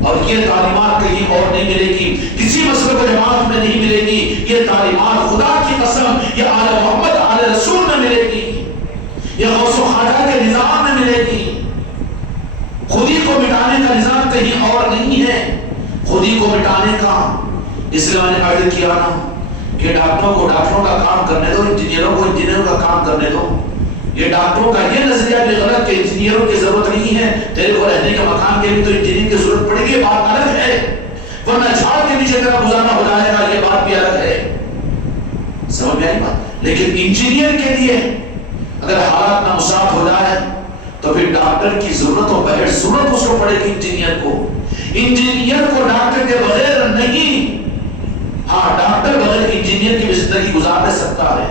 اور یہ تعلیمات کہیں اور نہیں ملے گی، کسی مسئلے کو جماعت میں نہیں ملے گی. یہ تعلیمات خدا کی قسم یہ آل محمد آل رسول میں ملے گی، یہ غوث و خواجہ کے نظام میں ملے گی. خود ہی کو مٹانے کا نظام کہیں اور نہیں ہے، خود ہی کو مٹانے کا. اس لیے میں نے عرض کیا نا کہ ڈاکٹروں کو ڈاکٹروں کا کام کرنے دو، انجینئروں کو انجینئروں کا کام کرنے دو. یہ ڈاکٹروں کا یہ نظریہ بھی غلط کہ انجینئروں کی ضرورت نہیں ہے، تیرے کو رہنے کے مکان کے لیے تو انجینئرنگ کی ضرورت پڑے گی، بات الگ ہے. ورنہ جھاڑ کے نیچے تیرا گزارنا ہو جائے گا، یہ بات بھی الگ ہے. سمجھ میں آئی بات؟ لیکن انجینئر کے لیے اگر حالات نامساعد ہو جائے تو پھر ڈاکٹر کی ضرورت ہو بغیر ضرورت اس کو پڑے گی. انجینئر کو، انجینئر کو ڈاکٹر کے بغیر نہیں. ہاں ڈاکٹر بغیر انجینئر کی بھی زندگی گزار نہیں سکتا ہے.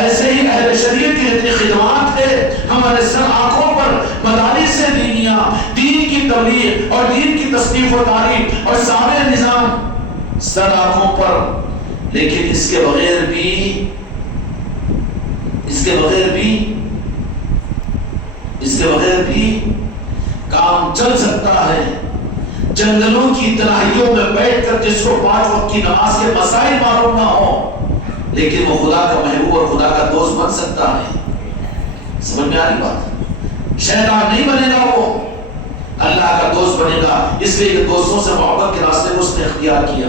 ایسے ہی اہل شریعت کی جتنی خدمات ہے ہمارے سر آنکھوں پر مدارس دینیہ، دین کی تبلیغ اور دین کی تصنیف و تعلیم اور سارے نظام سر آنکھوں پر. لیکن اس کے بغیر بھی کام چل سکتا ہے. جنگلوں کی تنہائیوں میں بیٹھ کر جس کو 5 وقت کی نماز کے مسائل معلوم نہ ہو لیکن وہ خدا کا محبوب اور خدا کا دوست بن سکتا ہے. سمجھ میں آ رہی بات؟ شیطان نہیں بنے گا، وہ اللہ کا دوست بنے گا. اس لیے کہ دوستوں سے محبت کے راستے کو اس نے اختیار کیا.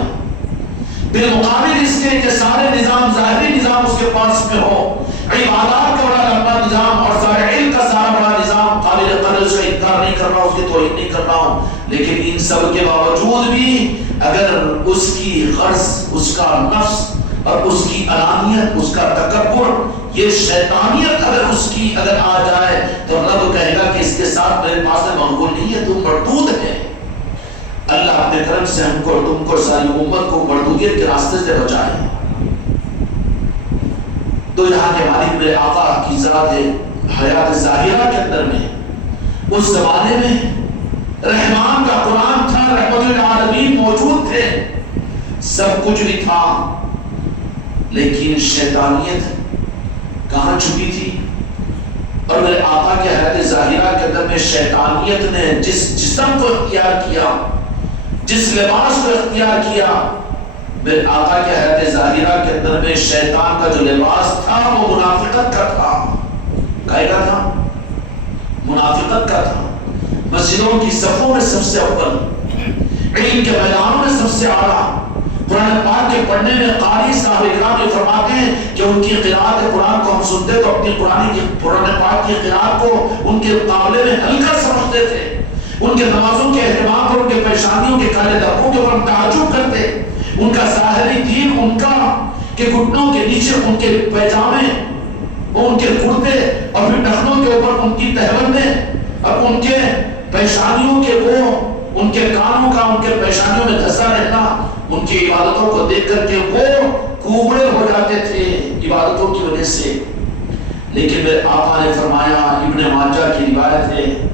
بالمقابل اس کے کہ سارے نظام، ظاہری نظام اس کے پاس میں ہو، عبادات کا بڑا لمبا نظام اور سارے علم کا سارا بڑا نظام، قابل قدر اس کا انکار نہیں کر رہا ہوں، اس کی توہین نہیں کر رہا ہوں. لیکن ان سب کے باوجود بھی اگر اس کی غرض، اس کا نفس اور اس کی انانیت، اس کا تکبر، یہ شیطانیت اگر آ جائے تو رب کہے گا کہ اس کے ساتھ میرے پاس میں مقبول نہیں ہے، تم مردود ہے. اللہ اپنے کرم سے ہم کو اور تم کو ساری امت کو مردودیت کے راستے سے بچائے. تو یہاں کے مالک میرے آقا کی ذات حیات ظاہرہ کے اندر میں اس زمانے میں رحمان کا قرآن تھا، رحمت للعالمین موجود تھے، سب کچھ بھی تھا، لیکن شیطانیت کہاں چھپی تھی؟ اور میرے آقا کے حیات ظاہرہ کے اندر میں شیطانیت نے جس جسم کو اختیار کیا، جس لباس کو اختیار کیا، میرے آقا کے حیات ظاہرہ کے اندر میں شیطان کا جو لباس تھا وہ منافقت کا تھا. کائے کا تھا؟ منافقت کا تھا. مسجدوں کی صفوں میں سب سے اول، علم کے میدانوں میں سب سے اعلیٰ. قرآن پاک کے پڑھنے میں قاری صاحب اکرام یہ فرماتے ہیں کہ ان کی قرآت قرآن کو ہم سنتے تو اپنی قرآن پاک کی قرآت کو ان کے مقابلے میں ہلکا سمجھتے تھے. ان کے نمازوں کے اہتمام پر، ان کے پیشانیوں کے کالے دھبوں کے اوپر ہم تعجب کرتے. ان کا ظاہری دین، ان کا کہ گھٹنوں کے نیچے ان کے پیجامے، وہ ان کے کرتے اور پھر ٹخنوں کے اوپر ان کی تہبندیں، اب ان کے پیشانیوں کے وہ ان کے کانوں کا ان کے پیشانیوں میں دھسا رہنا، ان کی عبادتوں کو دیکھ کر کے وہ کوبڑے ہو جاتے تھے عبادتوں کی وجہ سے۔ لیکن میرے آقا نے فرمایا، ابن ماجہ کی روایت ہے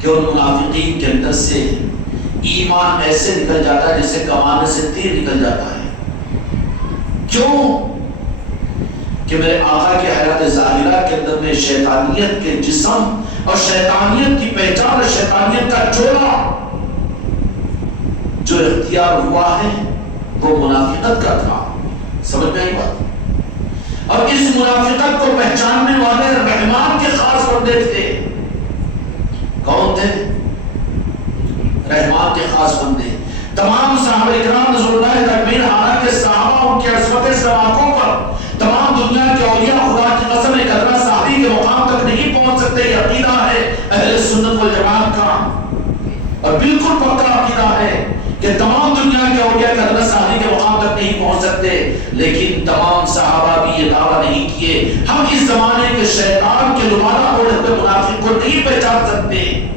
کہ ان منافقین کے اندر سے ایمان ایسے نکل جاتا ہے جیسے کمانے سے تیر نکل جاتا ہے۔ کیوں؟ کہ میرے آقا کے حیات ظاہرہ کے اندر میں شیطانیت کے جسم اور شیطانیت کی پہچان اور شیطانیت کا چولا جو اختیار ہوا ہے وہ منافقت کا تھا۔ سمجھ میں آئی بات؟ اور اس منافقت کو پہچاننے والے رحمان کے خاص بندے تھے۔ کون تھے؟ رحمان کے خاص بندے۔ تمام صحابہ کرام رضی اللہ اجمعین، حالانکہ صحابہ ان کے عظمت سماعتوں پر تمام دنیا کے اولیاء خدا کی قسم ایک ادنا صحابی کے مقام تک نہیں پہنچ سکتے۔ یہ عقیدہ ہے اہل سنت والجماعت کا، اور بالکل پکا عقیدہ ہے کہ تمام دنیا کے اولیاء کے ادنا صحابی کے مقام تک نہیں پہنچ سکتے، لیکن تمام صحابہ بھی یہ دعویٰ نہیں کیے ہم اس زمانے کے شیطان کے دوبارہ اوڑھے ہوئے منافق کو نہیں پہچان سکتے،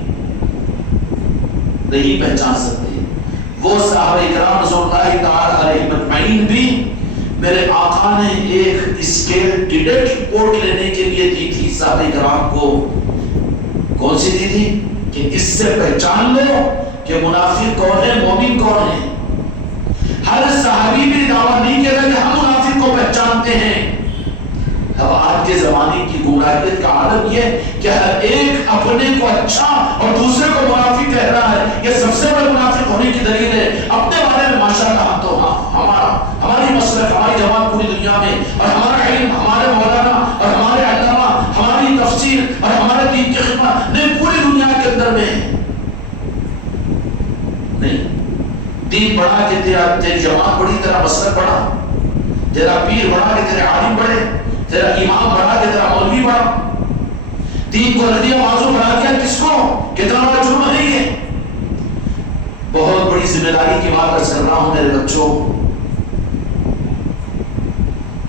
نہیں پہچان سکتے۔ وہ صحابہ کرام رضی اللہ تعالی علیہم اجمعین بھی میرے آقا نے ایک اسکیل ڈیڈکٹ رپورٹ لینے کے لیے دی تھی صحابہ کرام کو۔ کون سی دی تھی؟ کہ اس سے پہچان لو کہ منافق کون ہے، مومن کون ہے۔ ہر صحابی بھی دعویٰ نہیں کہتا کہ ہم منافق کو پہچانتے ہیں۔ اب آج کے زمانے کی گمراہیت کا عالم یہ کہ ہر ایک اپنے کو اچھا اور دوسرے کو منافق کہہ رہا ہے۔ یہ سب سے بڑے منافق ہونے کی دلیل ہے۔ اپنے بارے میں ماشاءاللہ ہم تو ہماری مسلک، ہماری جماعت پوری دنیا میں، اور ہمارا علم، ہمارے مولانا اور ہمارے علامہ، ہماری تفسیر اور ہمارے دین کی خدمت نہیں پوری دنیا کے اندر میں نہیں۔ دین بڑھا کہ تیری جماعت بڑی، تیرا مسلک بڑھا، تیرا پیر بڑھا کہ تیرے عالم بڑھے، تیرا امام بڑھا کہ تیرا مولوی بڑھا۔ دین کو ردیہ موضوع بنا دیا کس کو؟ کتنا بڑا جرم ہے یہ۔ بہت بڑی ذمہ داری کی بات عرض کر رہا ہوں میرے بچوں۔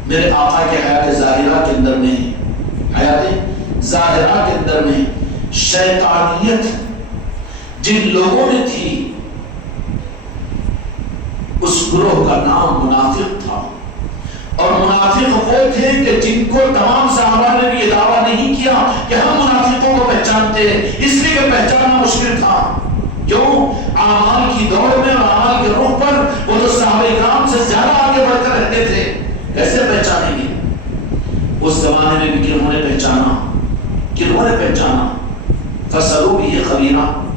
میرے آقا کے حیات ظاہرہ کے اندر میں، حیات ظاہرہ کے اندر میں شیطانیت جن لوگوں میں تھی اس گروہ کا نام منافق تھا۔ اور منافق وہ تھے کہ جن کو تمام صحابہ نے بھی یہ دعویٰ نہیں کیا کہ ہم منافقوں کو پہچانتے ہیں، اس لیے کہ پہچاننا مشکل تھا۔ کیوں؟ اعمال کی دوڑ میں اور اعمال کے رخ پر وہ تو صحابہ کرام سے زیادہ آگے بڑھ کر رہتے تھے، کیسے پہچانیں گے؟ اس زمانے میں بھی کنہوں نے پہچانا؟ کنہوں نے پہچانا؟ فَسَلُوا بِهِ خَبِيرًا،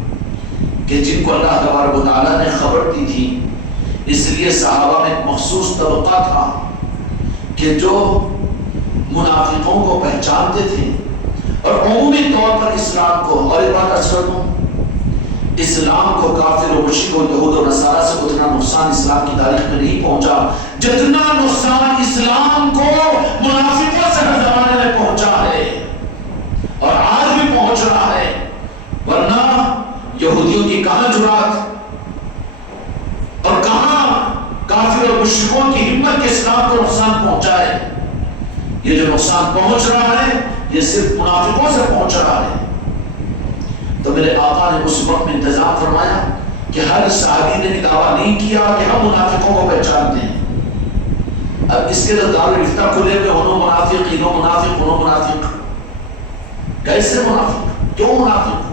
کہ جن کو اللہ تبارک و تعالیٰ نے خبر دی تھی۔ اس لیے صحابہ میں ایک مخصوص طبقہ تھا کہ جو منافقوں کو پہچانتے تھے اور عمومی طور پر اسلام کو، اور ایک بات عرض کر دوں، اسلام کو کافر و مشرک و یہود و نصارہ سے اتنا نقصان اسلام کی تاریخ میں نہیں پہنچا جتنا نقصان اسلام کو منافقوں سے ہر زمانے میں پہنچا ہے اور آج بھی پہنچ رہا ہے۔ ورنہ یہودیوں کی کہاں جرات اور کہاں کافر اور مشرکوں کی ہمت کے اسلام کو نقصان پہنچا ہے۔ یہ جو نقصان پہنچ رہا ہے یہ صرف منافقوں سے پہنچ رہا ہے۔ تو میرے آقا نے اس وقت میں انتظام فرمایا کہ ہر صحابی نے دعویٰ نہیں کیا کہ ہم منافقوں کو پہچانتے ہیں۔ اب اس کے تو دارالفتہ کھلے ہوئے، انہوں منافق، انہوں منافق، انہوں منافق۔ کیسے منافق؟ کیوں منافق؟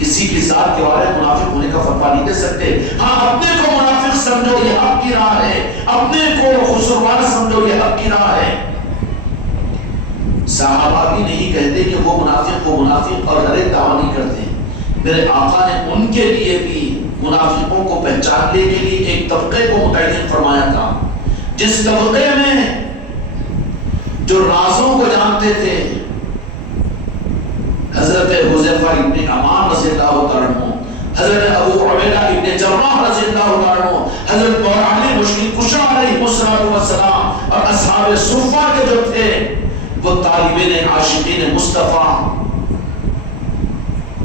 کسی کی ذات کے بارے منافق ہونے کا فتویٰ نہیں دے سکتے۔ ہاں اپنے کو منافق سمجھو یہ حق کی راہ ہے، اپنے کو خسروان سمجھو یہ حق کی راہ ہے۔ صحابہ بھی نہیں کہتے کہ وہ منافق اور ہر ایک دعویٰ نہیں کرتے۔ میرے آقا نے ان کے لیے بھی منافقوں کو پہچاننے کے لیے ایک طبقے کو متعین فرمایا تھا، جس طبقے میں جو رازوں کو جانتے تھے، حضرت حذیفہ ابن امان رضی اللہ تعالیٰ عنہ، حضرت ابو عبیدہ ابن جراح رضی اللہ تعالیٰ عنہ، حضرت بورانی مشکل کشا علیہ السلام اور اصحاب صفہ کے جو تھے وہ طالبین عاشقین مصطفیٰ،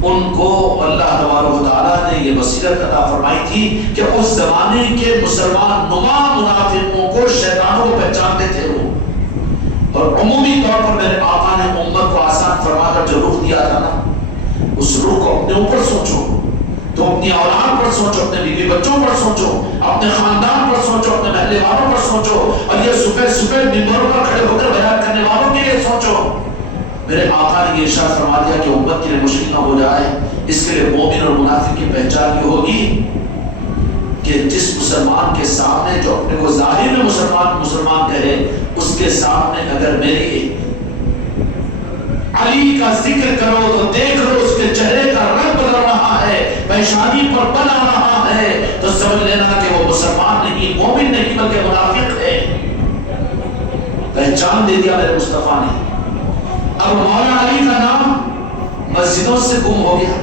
ان کو اللہ تبارک و تعالیٰ نے یہ بصیرت عطا فرمائی تھی کہ اس زمانے کے مسلمان نما منافقوں کو، شیطانوں کو پہچانتے تھے وہ، اور عمومی طور پر میرے آقا نے امت کو آسان فرما کر جو رخ دیا تھا نا، اس رخ کو اپنے اوپر سوچو، تو اپنی اولاد پر سوچو، اپنے بیوی بچوں پر سوچو، اپنے خاندان پر سوچو، اپنے محلے والوں پر سوچو، اور یہ سفید سفید منبروں پر کھڑے ہو کر بیان کرنے والوں کے لیے سوچو۔ میرے آقا نے یہ ارشاد فرما دیا کہ امت کے لیے مشکل نہ ہو جائے، اس کے لیے مومن اور منافق کی پہچان یہ ہوگی کہ جس مسلمان کے سامنے جو اپنے کو ظاہر میں مسلمان کہے، اس کے سامنے اگر میری علی کا ذکر کرو تو دیکھ لو اس کے چہرے کا رنگ بدل رہا ہے، پیشانی پر بل آ رہا ہے، تو سمجھ لینا کہ وہ مسلمان نہیں، مومن نہیں، بلکہ منافق ہے۔ پہچان دے دیا میرے مصطفیٰ نے۔ اب مولا علی کا نام مسجدوں سے گم ہو گیا،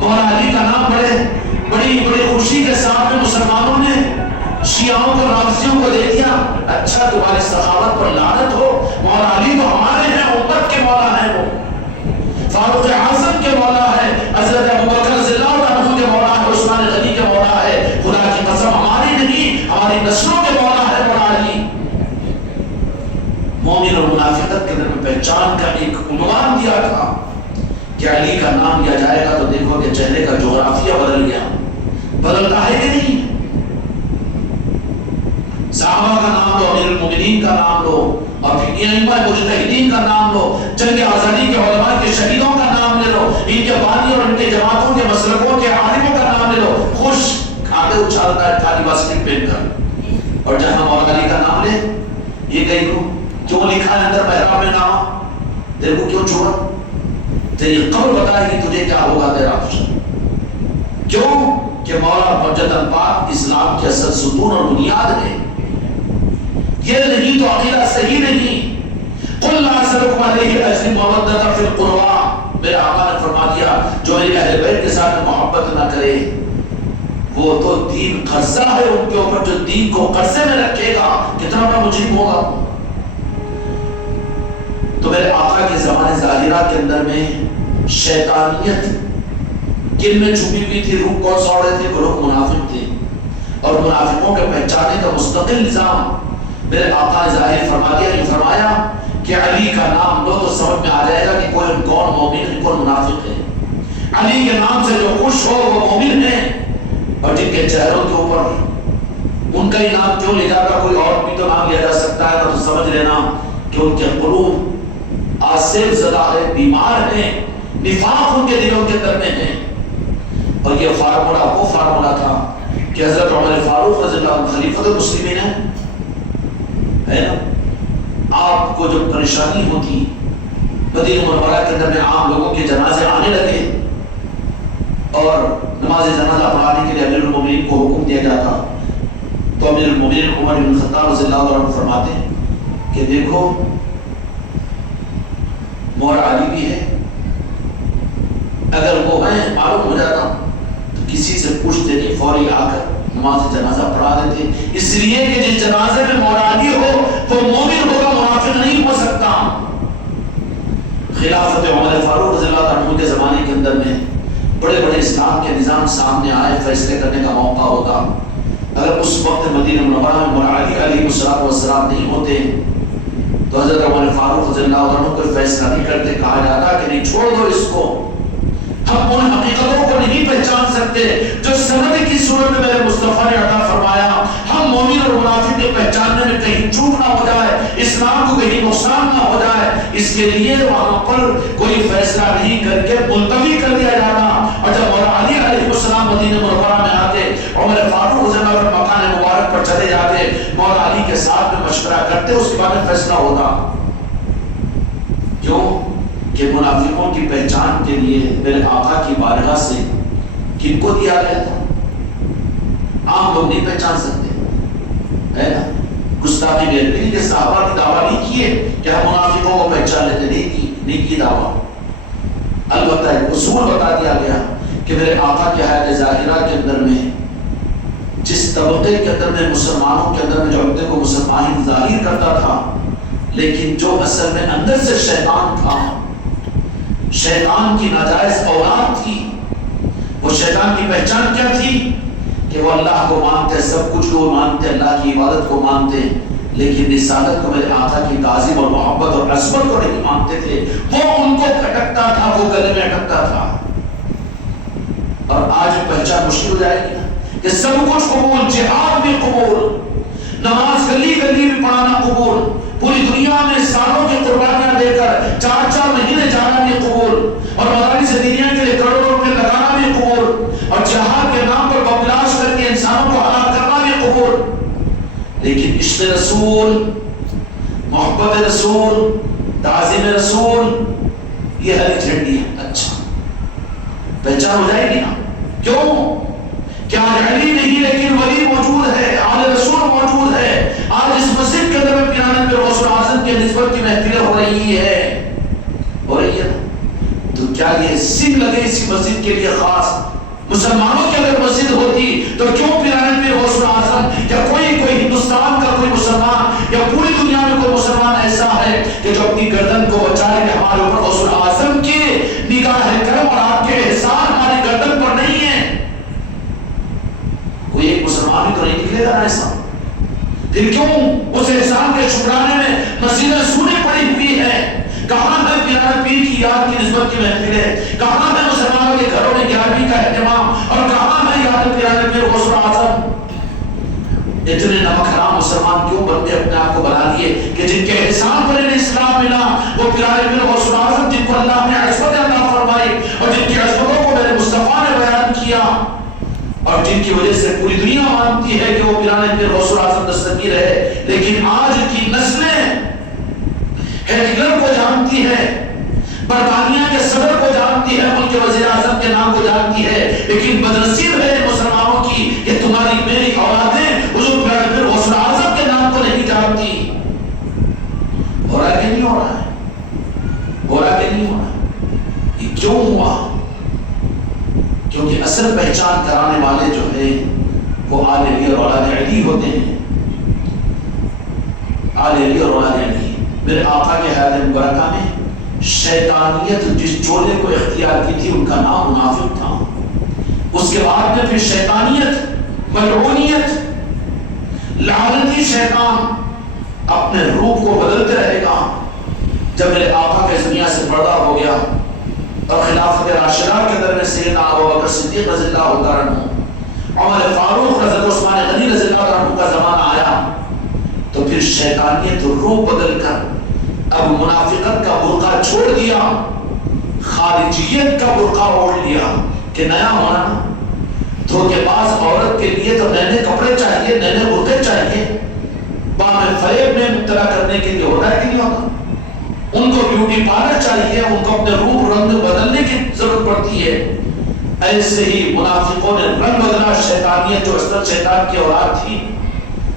مولا علی کا نام بڑی خوشی کے ساتھ میں مسلمانوں نے شیعوں کو رافضیوں کو دے دیا۔ اچھا تمہاری سخاوت پر لعنت ہو، مولا علی تو ہمارے ہیں، امت کے مولا ہیں، وہ فاروق اعظم کے مولا ہے، حضرت ابوبکر رضی اللہ عنہ کے مولا ہے، عثمان غنی کے مولا ہے، خدا کی قسم ہماری نہیں ہماری نسلوں کے مولا ہے مولا علی۔ مومن اور منافقت کے اندر میں پہچان کا ایک عنوان دیا تھا کہ علی کا نام لیا جائے گا تو دیکھو کہ چہرے کا جغرافیہ بدل گیا، بدلتا ہے کہ نہیں؟ صحابہ کا نام لو، امیر المومنین کا نام لو، اور پھر ائمہ مجتہدین کا نام لو، جنگ آزادی کے علماء کے شہیدوں کا نام لے لو، ان کے بانی اور ان کے جماعتوں کے مسلکوں کے عالموں کا نام لے لو، خوش کھاتے اچھالتا ہے کھالی واسطے پہن کر، اور جہاں مولا علی کا نام لے یہ کہیں کو کیوں لکھا ہے اندر محراب میں نام، تیرے کو کیوں چھوڑا؟ تیری قبر بتائے گی تجھے کیا ہوگا تیرا حشر۔ کیوں کہ مولا حجت پاک اسلام کے اصل ستون اور بنیاد ہے۔ یہ نہیں تو عقیدہ صحیح نہیں۔ قل لا اسألکم علیہ اجر مودۃ فی القربى، میرے آقا نے فرما دیا جو میرے اہل بیت کے ساتھ محبت نہ کرے وہ تو دین قرضہ ہے ان کے اوپر، جو دین کو قرضے میں رکھے گا کتنا بڑا مجرم ہوگا۔ تو میرے آقا کے زمانے ظاہرہ کے اندر میں شیطانیت کن میں چھپی ہوئی تھی، روح کون سا اڑے تھے؟ وہ لوگ منافق تھے، اور منافقوں کے پہچانے کا مستقل نظام میرے آقا نے ظاہر فرما دیا۔ یہ فرمایا کہ علی کا نام لو تو سمجھ میں آ جائے گا کہ کوئی کون مومن ہے کون منافق ہے۔ علی کے نام سے جو خوش ہو وہ مومن ہے، اور جن کے چہروں کے اوپر ان کا ہی نام کیوں لے جاتا، کوئی اور بھی تو نام لیا جا سکتا ہے، تو سمجھ لینا کہ ان کے قلوب آصف زدہ ہے، بیمار ہیں، نفاق ان کے دلوں کے اندر میں ہے۔ اور یہ فارمولا وہ فارمولا تھا کہ حضرت عمر فاروق رضی اللہ عنہ خلیفۃ المسلمین ہے نا، آپ کو جب پریشانی ہوتی مدینہ منورہ کے اندر میں عام لوگوں کے جنازے آنے لگے اور نماز جنازہ پڑھانے کے لیے امیر المومنین کو حکم دیا جاتا، تو امیر المومنین عمر بن الخطاب رضی اللہ عنہ فرماتے ہیں کہ دیکھو مولا علی بھی ہے، اگر وہ ہیں معلوم ہو جاتا تو کسی سے پوچھتے نہیں، فوری آ کر نماز جنازہ پڑھا دیتے، اس لیے کہ جس جنازے میں مولا علی ہو وہ مومن ہوگا، منافق نہیں ہو سکتا۔ خلافت عمر فاروق رضی اللہ عنہ کے زمانے کے اندر میں بڑے بڑے اسلام کے نظام سامنے آئے، فیصلے کرنے کا موقع ہوتا، اگر اس وقت مدینہ منورہ میں مولا علی علیہ السلام نہیں ہوتے تو حضرت عمر فاروق رضی اللہ عنہ کوئی فیصلہ نہیں کرتے، کہا جاتا کہ نہیں چھوڑ دو اس کو، ہم ان حقیقتوں کو نہیں پہچان سکتے جو سند کی صورت میں میرے مصطفیٰ نے عطا فرمایا، ہم مومن اور منافق کے پہچاننے میں کہیں چوک نہ ہو جائے، اسلام کو کہیں نقصان نہ ہو جائے، اس کے لیے وہاں پر کوئی فیصلہ نہیں کر کے ملتوی کر دیا جاتا۔ اور جب مولا علی علیہ السلام مدینہ منورہ میں آتے، عمر فاروق رضی اللہ عنہ مکان مبارک پر چلے جاتے، مولا علی کے ساتھ میں مشورہ کرتے، اس کے بعد میں فیصلہ ہوتا۔ کیوں کہ منافقوں کی پہچان کے لیے میرے آقا کی بارگاہ سے کن کو دیا گیا تھا؟ عام لوگ نہیں پہچان سکتے، ہے نا؟ گستاخی بے کے صحابہ کی دعویٰ نہیں کیے کہ ہم منافقوں کو پہچان لیتے، نہیں کی دعویٰ، البتہ ایک اصول بتا دیا گیا کہ میرے آقا کی حیات ظاہرہ کے اندر میں جس طبقے کے اندر میں مسلمانوں کے اندر میں جو اپنے کو مسلمان ظاہر کرتا تھا، لیکن جو اصل میں اندر سے شیطان تھا، شیطان کی ناجائز اولاد تھی، وہ شیطان کی پہچان کیا تھی کہ وہ اللہ کو مانتے، سب کچھ کو مانتے، اللہ کی عبادت کو مانتے، لیکن رسالت کو میرے آقا کی تعظیم اور محبت اور عظمت کو نہیں مانتے تھے. وہ ان کو کھٹکتا تھا, وہ گلے میں اٹکتا تھا. اور آج پہچان مشکل ہو جائے گی نا کہ سب کچھ قبول, جہاد بھی قبول, نماز گلی گلی بھی پڑھانا قبول, پوری دنیا میں سالوں کی قربانیاں دے کر 4-4 مہینے جانا بھی قبول, اور مدارس دینیہ کے لیے کروڑوں روپے لگانا بھی قبول, اور جہاد کے نام پر بمبلاش کر کے انسانوں کو ہلاک کرنا بھی قبول. لیکن عشق رسول, محبت رسول, تعظیم رسول, یہ ہری جھنڈی ہے. اچھا پہچان ہو جائے گی نا. کیوں؟ کیا علی نہیں لیکن ولی موجود ہے, آل رسول موجود ہے. آج اس مسجد کے اندر پیرانے پہ غوث اعظم کے نسبت کی محفلیں ہو رہی ہے, ہو رہی ہے. تو کیا یہ سنگ لگے اسی مسجد کے لیے خاص؟ مسلمانوں کی اگر مسجد ہوتی تو کیوں پیرانے پہ غوث اعظم یا کوئی ہندوستان کا کوئی مسلمان یا پوری دنیا میں کوئی مسلمان ایسا ہے کہ جو اپنی گردن کو بچائے کہ ہمارے اوپر غوث اعظم کی نگاہ کرم اور آپ کے احسان ہماری گردن پر نہیں ہے؟ کوئی ایک مسلمان بھی تو نہیں نکلے گا نا ایسا. پھر کیوں اس احسان کے شکرانے میں مسجدیں سونی پڑی ہوئی ہے؟ کہاں ہے پیارے پیر کی یاد کی نسبت کی محفلیں؟ کہاں ہے مسلمانوں کے گھروں میں 11ویں کا اہتمام؟ اور کہاں ہے یاد پیارے پیر غوث اعظم؟ اتنے نمک حرام مسلمان کیوں بندے اپنے آپ کو بنا لیے کہ جن کے احسان پر انہیں اسلام ملا وہ پیارے پیر غوث اعظم, جن کو اللہ نے عصمت عطا فرمائی اور جن کی عصمتوں کو میرے مصطفیٰ نے بیان کیا اور جن کی وجہ سے پوری دنیا مانتی ہے کہ وہ پیرانے پیر غوث اعظم دستگیر ہے. لیکن آج کی نسلیں ہٹلر کو جانتی ہے, برطانیہ کے صدر کو جانتی ہے, ملک کے وزیر اعظم کے نام کو جانتی ہے, لیکن بدنصیب ہے مسلمانوں کی کہ تمہاری میری اولادیں حضور پیارے پیر غوث اعظم کے نام کو نہیں جانتی. ہو رہا ہے کہ نہیں ہو رہا ہے؟ ہو رہا ہے کہ نہیں ہو رہا ہے؟ یہ کیوں ہوا؟ کیونکہ اصل پہچان کرانے والے جو ہیں وہ آل علی اور اولاد علی ہوتے ہیں. آل علی اور اولاد علی. میرے آقا کے حیات مبارکہ میں شیطانیت جس چولے کو اختیار کی تھی ان کا نام منافق تھا. اس کے بعد میں پھر شیطانیت, ملعونیت, لعنتی شیطان اپنے روپ کو بدلتے رہے گا. جب میرے آقا کے دنیا سے پردہ ہو گیا اور خلافت راشدہ کے اندر میں سیدنا ابوبکر صدیق رضی اللہ عنہ, عمر فاروق حضرت عثمان غنی رضی اللہ عنہ کا زمانہ آیا تو پھر شیطانیت روپ بدل کر اب منافقت کا برقع چھوڑ دیا, خارجیت کا برقع اوڑھ لیا کہ نیا ہونا. دھوکے باز عورت کے لیے تو نئے کپڑے چاہیے, نئے برقعے چاہیے, بام فریب میں مبتلا کرنے کے لیے ہوتا ہے کہ نہیں ہوتا؟ ان کو بیوٹی پارلر چاہیے, ان کو اپنے روپ رنگ بدلنے کی ضرورت پڑتی ہے. ایسے ہی منافقوں نے رنگ بدلا شیطانیت جو اصل شیطان کی اولاد تھی.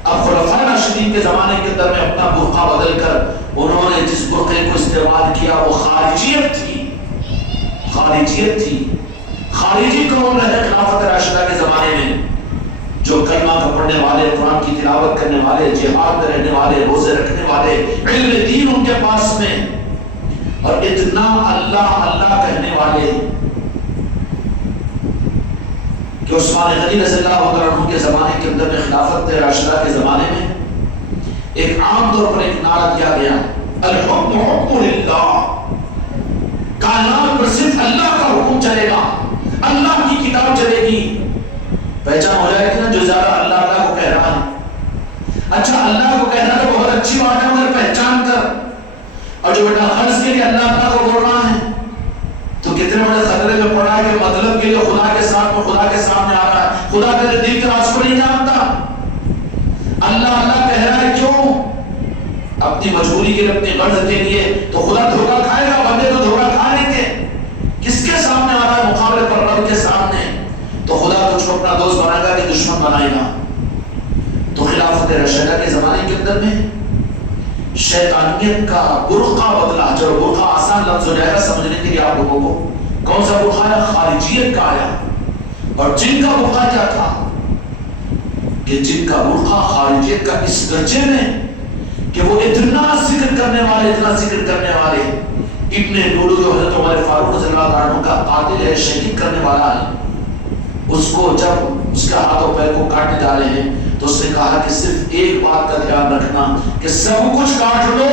اب خلفاء راشدین کے زمانے کے اندر میں اپنا برقع بدل کر انہوں نے جس برقعے کو استعمال کیا وہ خارجیت تھی. خارجیت تھی. خارجی کون رہے خلافت راشدہ کے زمانے میں؟ جو کلمہ کا پڑھنے والے, قرآن کی تلاوت کرنے والے, جہاد میں رہنے والے, روزے رکھنے والے, علم دین ان کے پاس میں, اور اتنا اللہ اللہ کہنے والے کہ عثمان غنی رضی اللہ عنہ کے زمانے کے اندر میں خلافت راشدہ کے زمانے میں ایک عام طور پر ایک نعرہ دیا گیا, الحکم حکم للہ, کائنات پر صرف اللہ کا حکم چلے گا, اللہ کی کتاب چلے گی. پہچان ہو جائے گی نا جو زیادہ اللہ اللہ کو کہہ رہا ہے. اچھا اللہ کو کہنا تو بہت اچھی بات ہے مگر پہچان کر, اور جو بیٹا فرض کے لیے اللہ اللہ کو بول رہا ہے تو کتنے بڑے خطرے میں پڑا ہے کہ مطلب کے لیے خدا کے ساتھ میں خدا کے سامنے آ رہا ہے, خدا تیرے دل کے راز کو نہیں جانتا. اللہ اللہ کہہ رہا ہے کیوں؟ اپنی مجبوری کے لیے, اپنی غرض کے لیے, تو خدا دھوکہ کھائے گا, بندے تو دھوکہ کھا لیں گے. کس کے سامنے آ رہا ہے؟ مقابلے پر رب کے سامنے. تو خدا تجھ کو اپنا دوست بنائے گا کہ دشمن بنائے گا. تو خلافت راشدہ کے زمانے کے اندر میں شیطانیت کا برقع بدلا. چلو برقع آسان لفظ ہو جائے گا سمجھنے کے لیے آپ لوگوں کو. کون سا برقع ہے؟ خارجیت کا آیا. اور جن کا برقع کیا تھا کہ جن کا برقع خارجیت کا اس درجے میں کہ وہ اتنا ذکر کرنے والے, اتنا ذکر کرنے والے, ابن لولو جو حضرت عمر فاروق رضی اللہ عنہ کا قاتل ہے, شہید کرنے والا ہے, اس کو جب اس کا ہاتھوں پیر کو کاٹنے جا رہے ہیں تو اس نے کہا کہ صرف ایک بات کا دھیان رکھنا کہ سب کچھ کاٹ لو،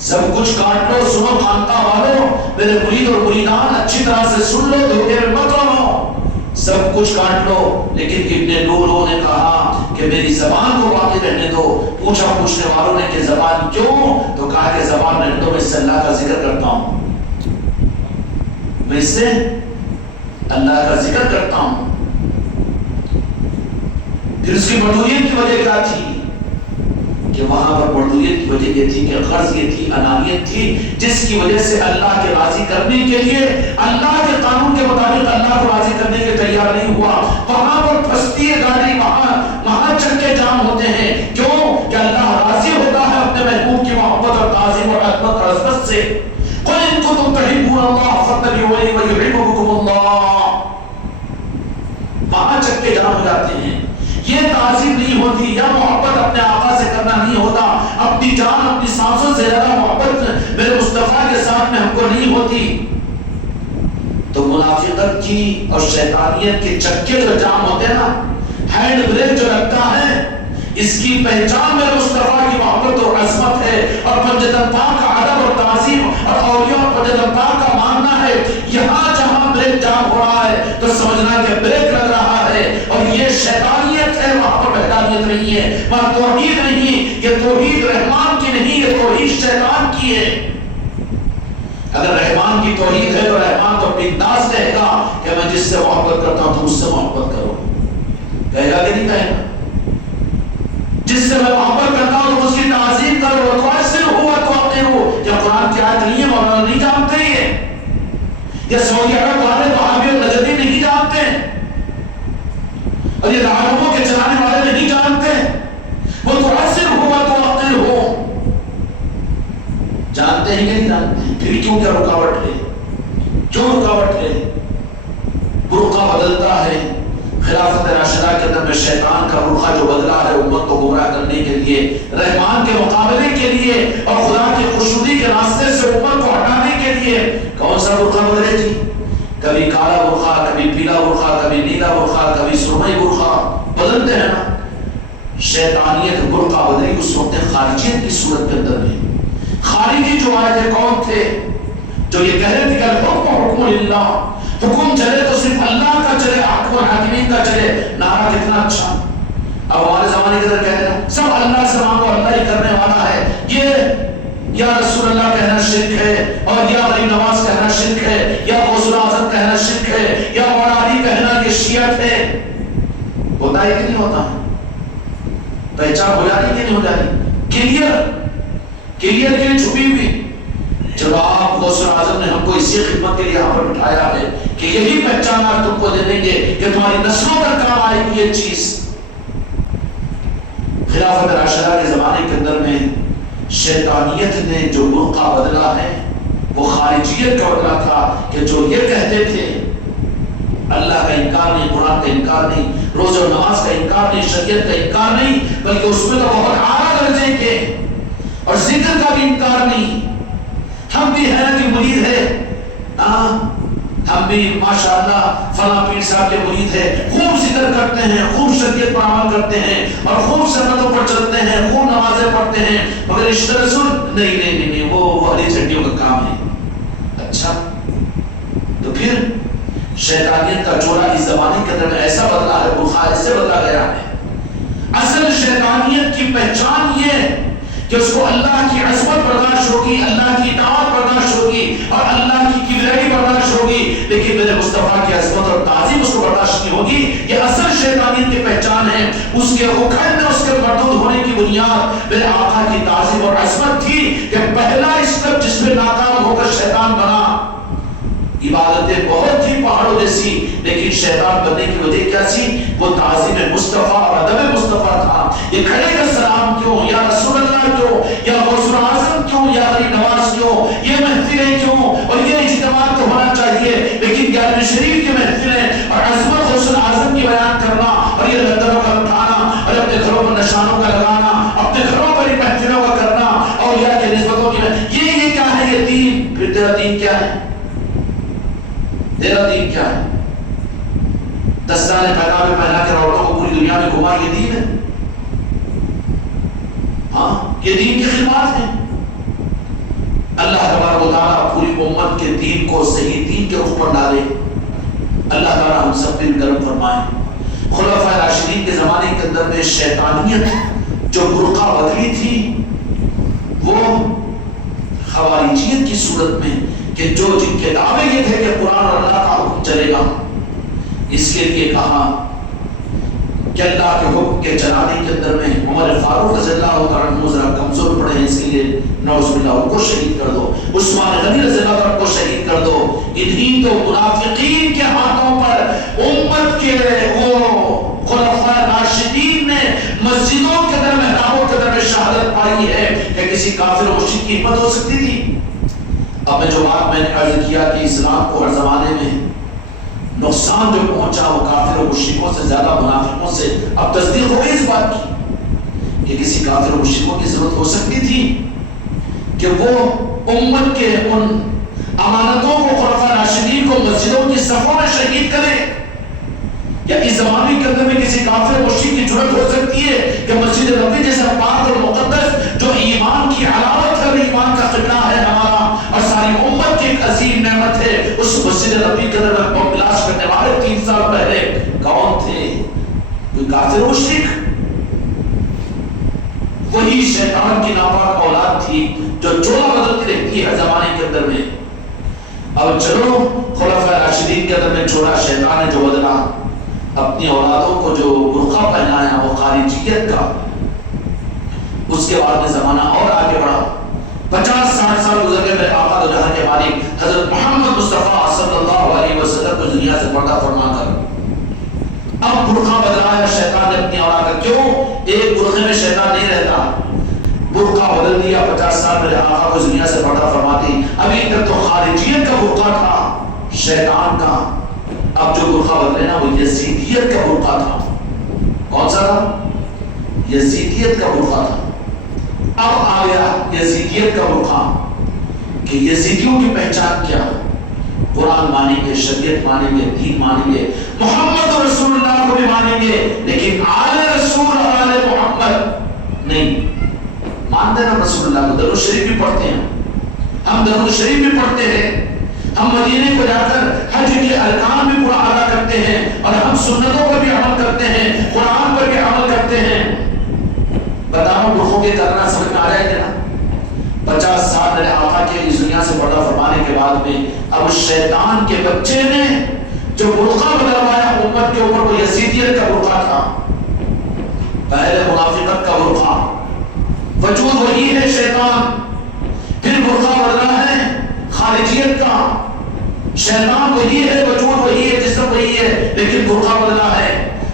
سب کچھ کاٹ لو، سنو خانقاہ والو، میرے مرید اور مریدان اچھی طرح سے سن لو، دھوکے میں مت رہو، سب کچھ کاٹ لو۔ لیکن ابن لولو نے کہا کہ میری زبان کو باقی رہنے دو۔ پوچھا پوچھنے والوں نے کہ زبان کیوں؟ تو کہا کہ زبان رہنے دو، میں اس سے اللہ کا ذکر کرتا ہوں، میں اس سے اللہ کا ذکر کرتا ہوں۔ پھر اس کی مردوریت کی وجہ کیا تھی کہ وہاں پر مردوریت کی وجہ یہ تھی کہ غرض یہ تھی، انانیت تھی، جس کی وجہ سے اللہ کے راضی کرنے کے لیے اللہ کے قانون کے مطابق اللہ کو راضی کرنے کے تیار نہیں ہوا۔ وہاں پر پھنستی ہے گاڑی، وہاں چکے جام ہوتے ہیں، کیوں کہ اللہ راضی ہوتا ہے اپنے محبوب کی محبت اور تعظیم اور عظمت اور عظمت سے۔ قل ان کنتم تحبون اللہ فاتبعونی ویحببکم اللہ، وہاں چکے جام ہو جاتے ہیں۔ یہ تعظیم نہیں ہوتی یا محبت اپنے آقا سے کرنا نہیں ہوتا، اپنی جان اپنی سانسوں سے زیادہ محبت میرے مصطفیٰ کے ساتھ میں ہم کو نہیں ہوتی۔ تو منافقت کی اور شیطانیت کے چکے جو جام ہوتے ہیں نا، ہینڈ بریک جو لگتا ہے، اس کی پہچان میرے مصطفیٰ کی محبت اور عظمت ہے، اور پنجتن پاک کا ادب اور تعظیم اور اولیاء اور پنجتن پاک کا ماننا ہے۔ یہاں جہاں بریک جام ہو رہا ہے تو سمجھنا کہ بریک لگ رہا ہے، اور یہ شیطانیت ہے، وہاں پر وحدانیت نہیں ہے، وہاں توحید نہیں، یہ توحید رحمان کی نہیں، یہ توحید شیطان کی ہے۔ اگر رحمان کی توحید ہے تو رحمان تو اپنی انداز کہے گا کہ میں جس سے محبت کرتا ہوں تو اس سے محبت کرو، کہے گا کہ نہیں کہے گا؟ جس سے میں محبت کرتا ہوں تو اس کی تعظیم کرو، تو ایسے ہوا تو اپنے ہو۔ کیا قرآن کی آیت نہیں ہے؟ مولانا نہیں جانتے یہ سعودی عرب والے وہابی اور نجدی نہیں جانتے، اور یہ دارالعلوموں کے چلانے والے نہیں جانتے، وہ تو ایسے ہوا تو اپنے ہو، جانتے ہیں کہ نہیں جانتے ہیں؟ پھر کیوں کیا رکاوٹ ہے؟ کیوں رکاوٹ ہے؟ برقع بدلتا ہے، خلافت راشدہ کے اندر میں شیطان کا برقع جو بدلا ہے امت کو گمراہ کرنے کے لیے، رحمان کے مقابلے کے لیے اور خدا کی خوشنودی کے راستے سے امت کو ہٹانے کے لیے، کون سا برقع بدلے جی؟ کبھی کالا برقع، کبھی پیلا برقع، کبھی نیلا برقع، کبھی سرمئی برقع، بدلتے ہیں نا۔ شیطانیت برقع بدلی اس وقت خارجیت کی صورت کے اندر میں۔ خارجی جو آئے تھے کون تھے؟ جو یہ کہہ رہے تھے کہ الحکم حکم للہ، حکم چلے تو صرف اللہ کا چلے، حاکم الحاکمین کا چلے۔ نعرہ کتنا اچھا! اب ہمارے زمانے کے اندر کہہ رہے ہیں سب اللہ سے مانگو، اللہ ہی کرنے والا ہے، یہ یا رسول اللہ کہنا شرک ہے، اور یا غریب نواز کہنا شرک ہے، یا غوث الاعظم کہنا شرک ہے، یا مولا علی کہنا یہ شیعت ہے۔ ہوتا ہے کہ نہیں ہوتا؟ پہچان ہو جا رہی کہ نہیں ہو جا رہی؟ کلیئر کے لیے چھپی ہوئی۔ جب آپ غوث اعظم نے ہم کو اسی خدمت کے لیے یہاں پر بٹھایا ہے کہ یہی پہچان آپ تم کو دے دیں گے کہ تمہاری نسلوں تک کام آئے گی یہ چیز۔ خلافت راشدہ کے زمانے کے اندر میں شیطانیت نے جو برقع بدلا ہے وہ خارجیت کا بدلا تھا، کہ جو یہ کہتے تھے اللہ کا انکار نہیں، قرآن کا انکار نہیں، روزہ و نماز کا انکار نہیں، شریعت کا انکار نہیں، بلکہ اس میں تو بہت اعلیٰ درجے کے اور ذکر کا بھی انکار نہیں۔ ہم بھی ہیں کہ مرید ہے، ہم بھی ماشاءاللہ فلاں پیر صاحب کے مرید ہے، خوب ذکر کرتے ہیں، خوب شریعت پر عمل کرتے ہیں، اور خوب سنتوں پر چلتے ہیں، خوب نمازیں پڑھتے ہیں، مگر عشق رسول نہیں، وہ ہری جھنڈیوں کا کام ہے۔ اچھا، تو پھر شیطانیت کا چورا اس زمانے کے اندر میں ایسا بدلا ہے، برقع ایسے بدلا گیا ہے۔ اصل شیطانیت کی پہچان یہ کہ اس کو اللہ کی عظمت برداشت ہوگی، اللہ کی اطاعت برداشت ہوگی، اور اللہ کی کبریائی برداشت ہوگی، لیکن میرے مصطفیٰ کی عظمت اور تعظیم اس کو برداشت نہیں ہوگی۔ یہ اصل شیطانیت کی پہچان ہے۔ اس کے اکھڑنے، اس کے مردود ہونے کی بنیاد میرے آقا کی تعظیم اور عظمت تھی، کہ پہلا اسٹیپ جس میں ناکام ہو کر شیطان بنا۔ عبادتیں بہت تھی پہاڑوں جیسی، لیکن شیطان بننے کی وجہ کیا تھی؟ وہ تعظیم مصطفیٰ اور ادب مصطفیٰ تھا۔ یہ کھڑے کا سلام کیوں، یا رسول اللہ کیوں، یا غوث اعظم کیوں، یا غریب نواز کیوں، یہ محفلیں کیوں، اور یہ اجتماع تو ہونا چاہیے، لیکن گیارہویں شریف کی محفلیں اور عظمت غوث اعظم کی بیان کرنا، اور یہ لندنوں کا اٹھانا، اور اپنے گھروں پر نشانوں کا لگانا، اپنے گھروں پر محفلوں کا کرنا، اور یہ نسبتوں کی یہ کیا ہے؟ یہ دین۔ پھر تیرا دین کیا ہے؟ تیرا دین کیا ہے؟ دستانے پیغام پہنا کے عورتوں کو پوری دنیا میں گھما، یہ دین ہے؟ ہاں، یہ دین کی خدمات ہے۔ اللہ تبارک و تعالیٰ پوری امت کے دین کو صحیح دین کے رخ پر ڈالے۔ اللہ تعالیٰ ہم سب پر کرم فرمائے۔ خلفائے راشدین کے زمانے کے اندر میں شیطانیت جو برقع بدلی تھی وہ خوارجیت کی صورت میں، کہ جو جن کے دعوے یہ تھے کہ قرآن اور اللہ کا حکم چلے گا، اس کے لیے کہا کہ اللہ کے حکم کے چلانے کے اندر میں عمر فاروق رضی اللہ عنہ ذرا کمزور پڑے ہیں، اس لیے نعوذ باللہ ان کو شہید کر دو، عثمان غنی رضی اللہ عنہ کو شہید کر دو۔ انہی تو منافقین کے ہاتھوں پر امت کے وہ خلفائے راشدین نے مسجدوں کے اندر، محرابوں کے اندر میں شہادت پائی ہے کہ کسی کافر و مشرک کی ہمت ہو سکتی تھی؟ اب جو بات میں نے عرض کیا کہ اسلام کو ہر زمانے میں نقصان جو پہنچا وہ کافر و مشرکوں سے زیادہ منافقوں سے، اب تصدیق ہو گئی اس بات کی کہ کسی کافر و مشرکوں کی ضرورت ہو سکتی تھی کہ وہ امت کے ان امانتوں کو، خلفائے راشدین کو مسجدوں کی صفوں میں شہید کرے؟ یا اس زمانے کے اندر میں کسی کافر و مشرک کی جرأت ہو سکتی ہے کہ مسجد نبوی جیسا پاک اور مقدس جو ایمان کی علامت ہے، ایمان کا قبلہ ہے ہمارا اور ساری امت کی ایک عظیم نعمت ہے، اس مسجد نبوی کے اندر میں بمبلاش کرنے والے 3 سال پہلے کون تھے؟ کوئی کافر و مشرک؟ وہی شیطان کی ناپاک اولاد تھی جو چولہ بدلتی رہتی ہے زمانے کے اندر میں۔ اب چلو خلفائے راشدین کے اندر میں چھوڑا شیطان نے جو بدلا، اپنی اولادوں کو جو برقع پہنایا وہ خارجیت کا، اس کے بعد میں زمانہ اور آگے بڑھا۔ 50-60 سال گزر گئے، میرے آقا دو جہاں کے مالک حضرت محمد مصطفیٰ صلی اللہ علیہ وسلم کو دنیا سے پردہ فرما کر اب برقع بدلایا شیطان نے اپنی اولاد کا۔ کیوں؟ ایک برقعے میں شیطان نہیں رہتا، برقع بدل دیا۔ 50 سال میرے آقا کو دنیا سے پردہ فرما دی۔ ابھی تک تو خارجیت کا برقع تھا شیطان کا، اب جو برقع بدلے نا وہ یزیدیت کا برقع تھا۔ کون سا تھا؟ یزیدیت کا برقع تھا۔ اب آ گیا یزیدیت کا برقع کہ یزیدیوں کی پہچان کیا؟ قرآن مانیں گے، شریعت مانیں گے، دین مانیں گے، محمد رسول اللہ کو بھی مانیں گے، لیکن آل رسول اور آل محمد نہیں مانتے نا۔ رسول اللہ کو درود شریف بھی پڑھتے ہیں، ہم درود شریف بھی پڑھتے ہیں، ہم مدینے کو جا کر حج کے ارکان بھی پورا ادا کرتے ہیں، اور ہم سنتوں پر بھی عمل کرتے ہیں، قرآن پر بھی عمل کرتے ہیں۔ بتاؤ برقعوں کے کرنا سمجھ میں آ جائے گا؟ 50 سال میرے آقا کے اس دنیا سے پردہ فرمانے کے بعد میں اب شیطان کے بچے نے جو برقع بدلوایا امت کے اوپر، وہ یزیدیت کا برقع تھا، پہلے منافقت کا برقع۔ وجود وہی ہے شیطان، پھر برقع بدلا ہے خارجیت کا۔ شیطان وہی ہے، وجود وہی ہے، جسم وہی ہے، لیکن برقع بدلا ہے۔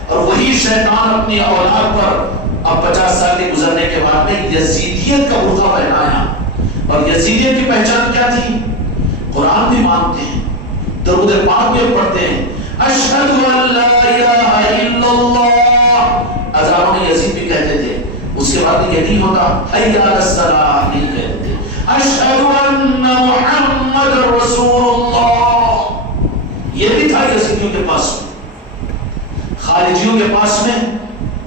اور وہی شیطان اپنی اولاد پر اب 50 سال کے گزرنے کے بعد میں یزیدیت کا برقع پہنایا۔ اور یزیدیت کی پہچان کیا تھی؟ قرآن بھی مانتے ہیں، درود پاک بھی پڑھتے ہیں، اشہد ان لا الہ الا اللہ، اذانوں میں یزید بھی کہتے تھے۔ اس کے بعد یہ نہیں ہوتا حی علی الصلاۃ نہیں کہتے، اشہد ان محمد رسول اللہ۔ یہ بھی تھا یزیدیوں کے پاس میں۔ خارجیوں کے پاس میں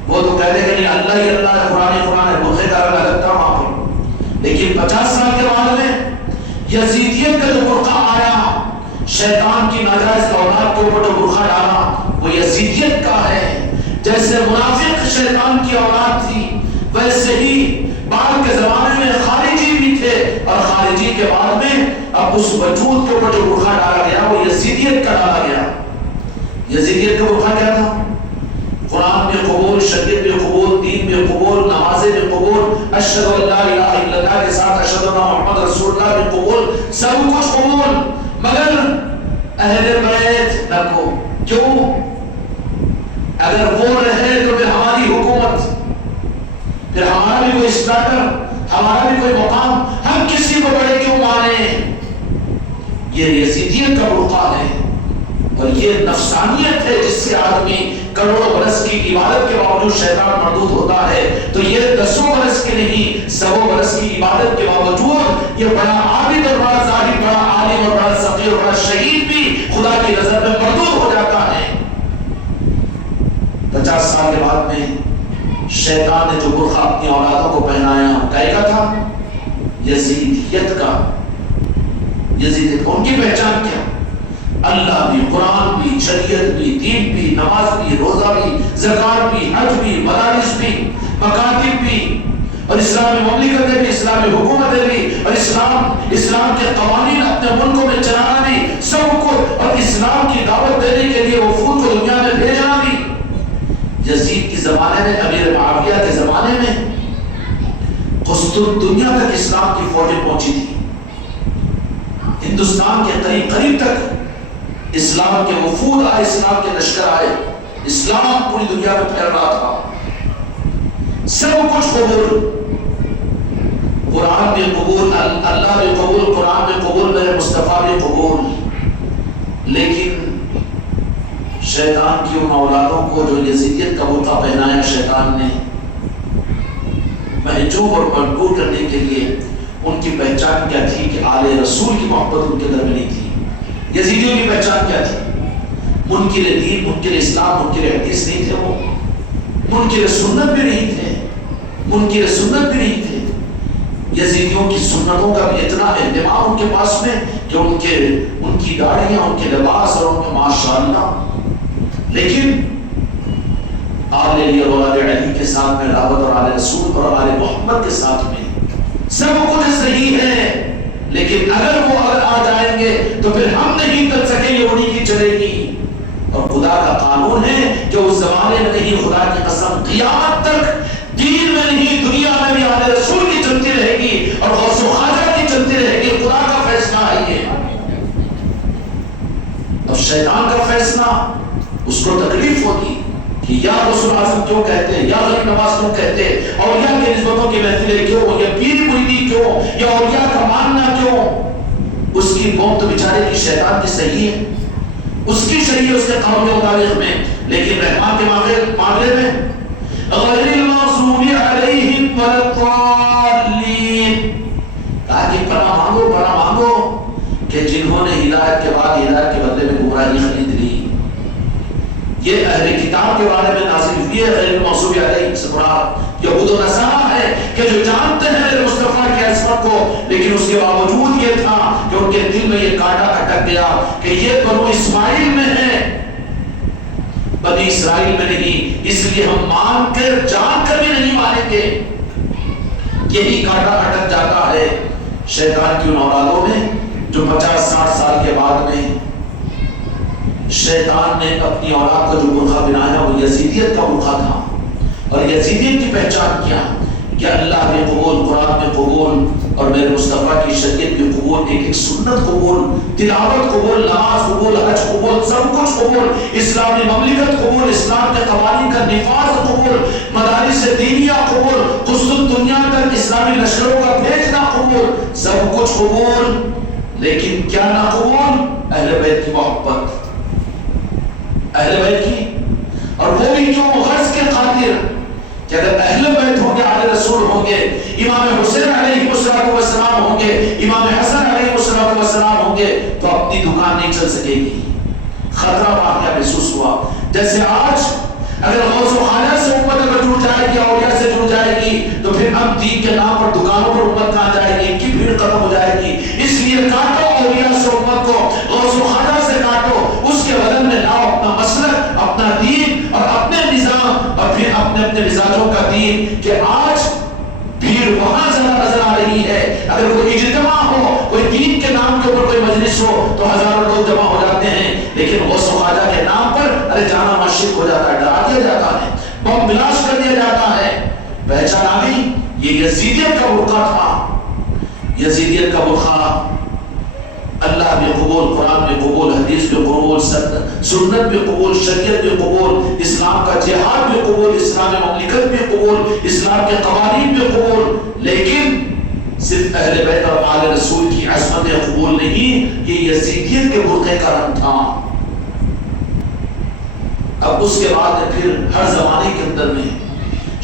وہ تو کہتے کہ نہیں اللہ ہی اللہ ہے، قرآن قرآن ہے، برقعے کا رنگ الگ تھا وہاں پر۔ لیکن 50 سال کے بعد میں یزیدیت کا جو برقع آیا، شیطان کی ناجائز اولاد کے اوپر جو برقع ڈالا وہ یزیدیت کا ہے۔ جیسے منافق شیطان کی اولاد تھی، ویسے ہی بعد کے زمانے میں خارجی بھی تھے، اور خارجی کے بعد میں اب اس وجود کے اوپر جو برقع ڈالا گیا وہ یزیدیت کا ڈالا گیا۔ یزیدیت کا برقع کیا تھا؟ قرآن میں قبول، شریعت میں قبول، دین میں قبول، نمازیں میں قبول، اشہد ان لا الہ الا اللہ کے ساتھ اشہد ان محمد رسول اللہ میں قبول، سب کچھ قبول، مگر اہل بیت نہ کو۔ کیوں؟ اگر وہ رہے تو پھر ہماری حکومت، پھر ہمارا بھی کوئی اسٹارٹر، ہمارا بھی کوئی مقام، ہم کسی کو بڑے کیوں مانیں؟ یہ یزیدیت کا برقع ہے، اور یہ نفسانیت ہے جس سے آدمی کروڑوں برس کی عبادت کے باوجود شیطان مردود ہوتا ہے۔ تو یہ 10 برس کے نہیں، 100 برس کی عبادت کے باوجود یہ بڑا عابد اور بڑا زاہد، بڑا عالم اور بڑا سقی اور بڑا شہید بھی خدا کی نظر میں مردود ہو جاتا ہے۔ شیطان نے جو برقع اپنی اولادوں کو پہنایا کائے کا تھا؟ یزیدیت کا. یزیدیت ان کی پہچان کیا؟ اللہ بھی، قرآن بھی، شریعت بھی، دین بھی، نماز بھی، روزہ بھی، زکات بھی، حج بھی، مدارس بھی، مکاتب بھی، اور اسلامی مملکتیں بھی، اسلامی حکومتیں بھی، اور اسلام کے قوانین اپنے ملکوں میں چلانا بھی، سب کو، اور اسلام کی دعوت دینے کے لیے وفود کو دنیا میں بھیجنا بھی. یزید کے زمانے میں، امیر معاویہ کے زمانے میں دنیا تک اسلام کی فوجیں پہنچی تھی. ہندوستان کے قریب قریب تک اسلام کے وفود آئے، اسلام کے لشکر آئے، اسلام پوری دنیا میں پھیل رہا تھا. سب کچھ قبول، قرآن بھی قبول، اللہ بھی قبول، قرآن بھی قبول، میرے مصطفیٰ بھی قبول. لیکن شیطان کی ان اولادوں کو جو یزیدیت کا برقع پہنایا شیطان نے، محجوب اور مجبور کرنے کے لیے ان کی پہچان کیا تھی کہ آل رسول کی محبت ان کے در میں نہیں تھی. یزیدیوں کی پہچان کیا تھی؟ منکر دین، منکر اسلام، منکر حدیث نہیں تھے، وہ منکر سنت بھی نہیں تھے، منکر سنت بھی نہیں تھے. یزیدیوں کی سنتوں کا بھی اتنا اہتمام ان کے پاس میں کہ ان کی داڑیاں، ان کے لباس اور ان کے ماشاءاللہ. لیکن آل علی اور آل علی کے ساتھ میں دعوت، اور آل رسول اور آل محمد کے ساتھ میں سب کچھ صحیح ہے. لیکن اگر وہ آ جائیں گے تو پھر ہم نہیں کر سکیں گے، انہیں کی چلے گی. اور خدا کا قانون ہے کہ اس زمانے میں نہیں، خدا کی قسم قیامت تک دین میں نہیں، دنیا میں بھی آل رسول کی چلتی رہے گی اور غوث و خواجہ کی چلتی رہے گی. خدا کا فیصلہ ہے یہ. اب شیطان کا فیصلہ، اس کو تکلیف ہوگی کہ یا غسل اعظم کیوں کہتے ہیں، یا غریب نواز کیوں کہتے ہیں، اولیاء کی نسبتوں کی محفلیں کیوں، یا پیر مریدی کیوں، یا اولیاء کا ماننا کیوں. اس کی قوم تو بیچارے کی شیطان کی صحیح ہے، اس کی صحیح ہے اس کے قوم کے مطابق میں. لیکن رحمان کے معاملے میں غیر المغضوب علیہم ولا الضالین، کہا کہ پناہ مانگو کہ جنہوں نے ہدایت کے بعد ہدایت کے بدلے میں گمراہی خرید لی. یہ اہل کتاب کے بارے میں نازل ہوئی ہے. غیر المغضوب علیہم سے مراد یہود و نصارہ ہے کہ جو جانتے ہیں میرے مصطفیٰ کی عصمت کو، لیکن اس کے باوجود یہ تھا کہ ان کے دل میں یہ کانٹا اٹک گیا کہ یہ بنو اسماعیل میں ہے، بنی اسرائیل میں نہیں، اس لیے ہم مان کر جان کر بھی نہیں مانیں گے. یہی کانٹا اٹک جاتا ہے شیطان کی ان اولادوں میں جو 50-60 سال کے بعد میں شیطان نے اپنی اولاد کا جو برقع بنایا وہ یزیدیت کا برقع تھا. اور یزیدیت کی پہچان کیا کہ اللہ بھی قبول، قرآن بھی قبول، اور میرے مصطفیٰ کی شریعت بھی قبول، ایک سنت قبول، تلاوت قبول، نماز قبول، حج قبول، سب کچھ قبول، اسلامی مملکت قبول، اسلام کے قوانین کا نفاذ قبول، مدارس دینیہ قبول، قسط دنیا تک اسلامی لشکروں کا بھیجنا قبول، سب کچھ قبول. لیکن کیا نہ قبول؟ اہل بیت کی محبت، اہل بیت کی. اور وہ بھی کیوں؟ غرض کے خاطر کہ اگر اہل بیت ہوں گے، آل رسول ہوں گے، امام حسین علیہ السلام ہوں گے، امام حسن علیہ السلام ہوں گے، تو اپنی دکان نہیں چل سکے گی. خطرہ واقعہ محسوس ہوا. جیسے آج اگر غوث و خواجہ سے امت اگر جڑ جائے گی، اولیاء سے جڑ جائے گی، تو پھر اب دین کے نام پر دکانوں پر امت کہاں جائے گی؟ ان کی بھیڑ ختم ہو جائے گی. اس لیے کاٹو اولیاء سے امت کو، غوث و خواجہ سے کاٹو، اس کے بدل میں لاؤ اپنا مسلک، اپنا دین اور اپنے نظام، اور پھر اپنے مزاجوں کا دین. کہ آج بھیڑ وہاں زیادہ نظر آ رہی ہے. اگر کوئی اجتماع ہو، کوئی دین کے نام کے اوپر کوئی مجلس ہو تو ہزاروں لوگ جمع ہو جاتے ہیں، لیکن غوث و خواجہ کے نام پر ارے جانا مشرک ہو جاتا ہے، ڈرا دیا جاتا ہے، بم بلاش کر دیا جاتا ہے. پہچان آ گئی؟ یہ یزیدیت کا برقع تھا. یزیدیت کا برقع اللہ بھی قبول، قرآن بھی قبول، حدیث بھی قبول، سنت بھی قبول، شریعت بھی قبول، اسلام کا جہاد بھی قبول، اسلامی مملکت بھی قبول، اسلام کے قوانین بھی قبول. لیکن صرف اہل بیت اور آل رسول کی عصمت قبول نہیں. یہ یزیدیت کے برقعے کا رنگ تھا. اب اس کے بعد پھر ہر زمانے کے اندر میں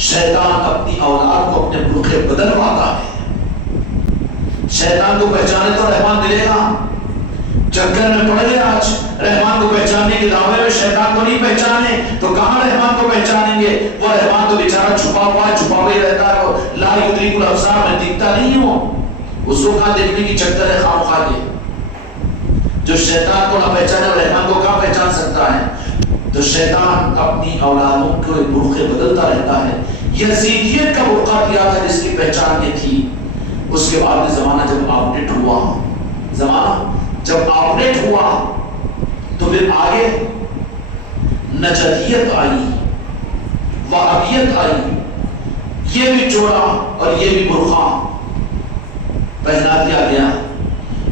شیطان اپنی اولاد کو اپنے برقعے بدلواتا ہے. شیطان کو پہچانے تو رحمان ملے گا، چکر میں پڑ گیا. آج رحمان کو پہچاننے کے کے دعوے میں شیطان کو نہیں پہچانے تو کہاں رحمان کو پہچانیں گے؟ وہ رحمان تو بیچارہ چھپا ہوا ہی رہتا ہے، لا یدرک الابصار، میں دکھتا نہیں ہوں، اس کو کہاں دیکھنے کی چکر ہے خام خواہ کے؟ جو شیطان کو نہ پہچانے اور رحمان کو کہاں پہچان سکتا ہے؟ تو شیطان اپنی اولادوں کو برقعے بدلتا رہتا ہے۔ یزیدیت کا برقع دیا تھا جس کی پہچان یہ تھی، اس کے بعد زمانہ جب اپڈیٹ ہوا، تو پھر آگے نجدیت آئی، وہابیت آئی، یہ بھی جوڑا اور یہ بھی برقع پہنا دیا گیا۔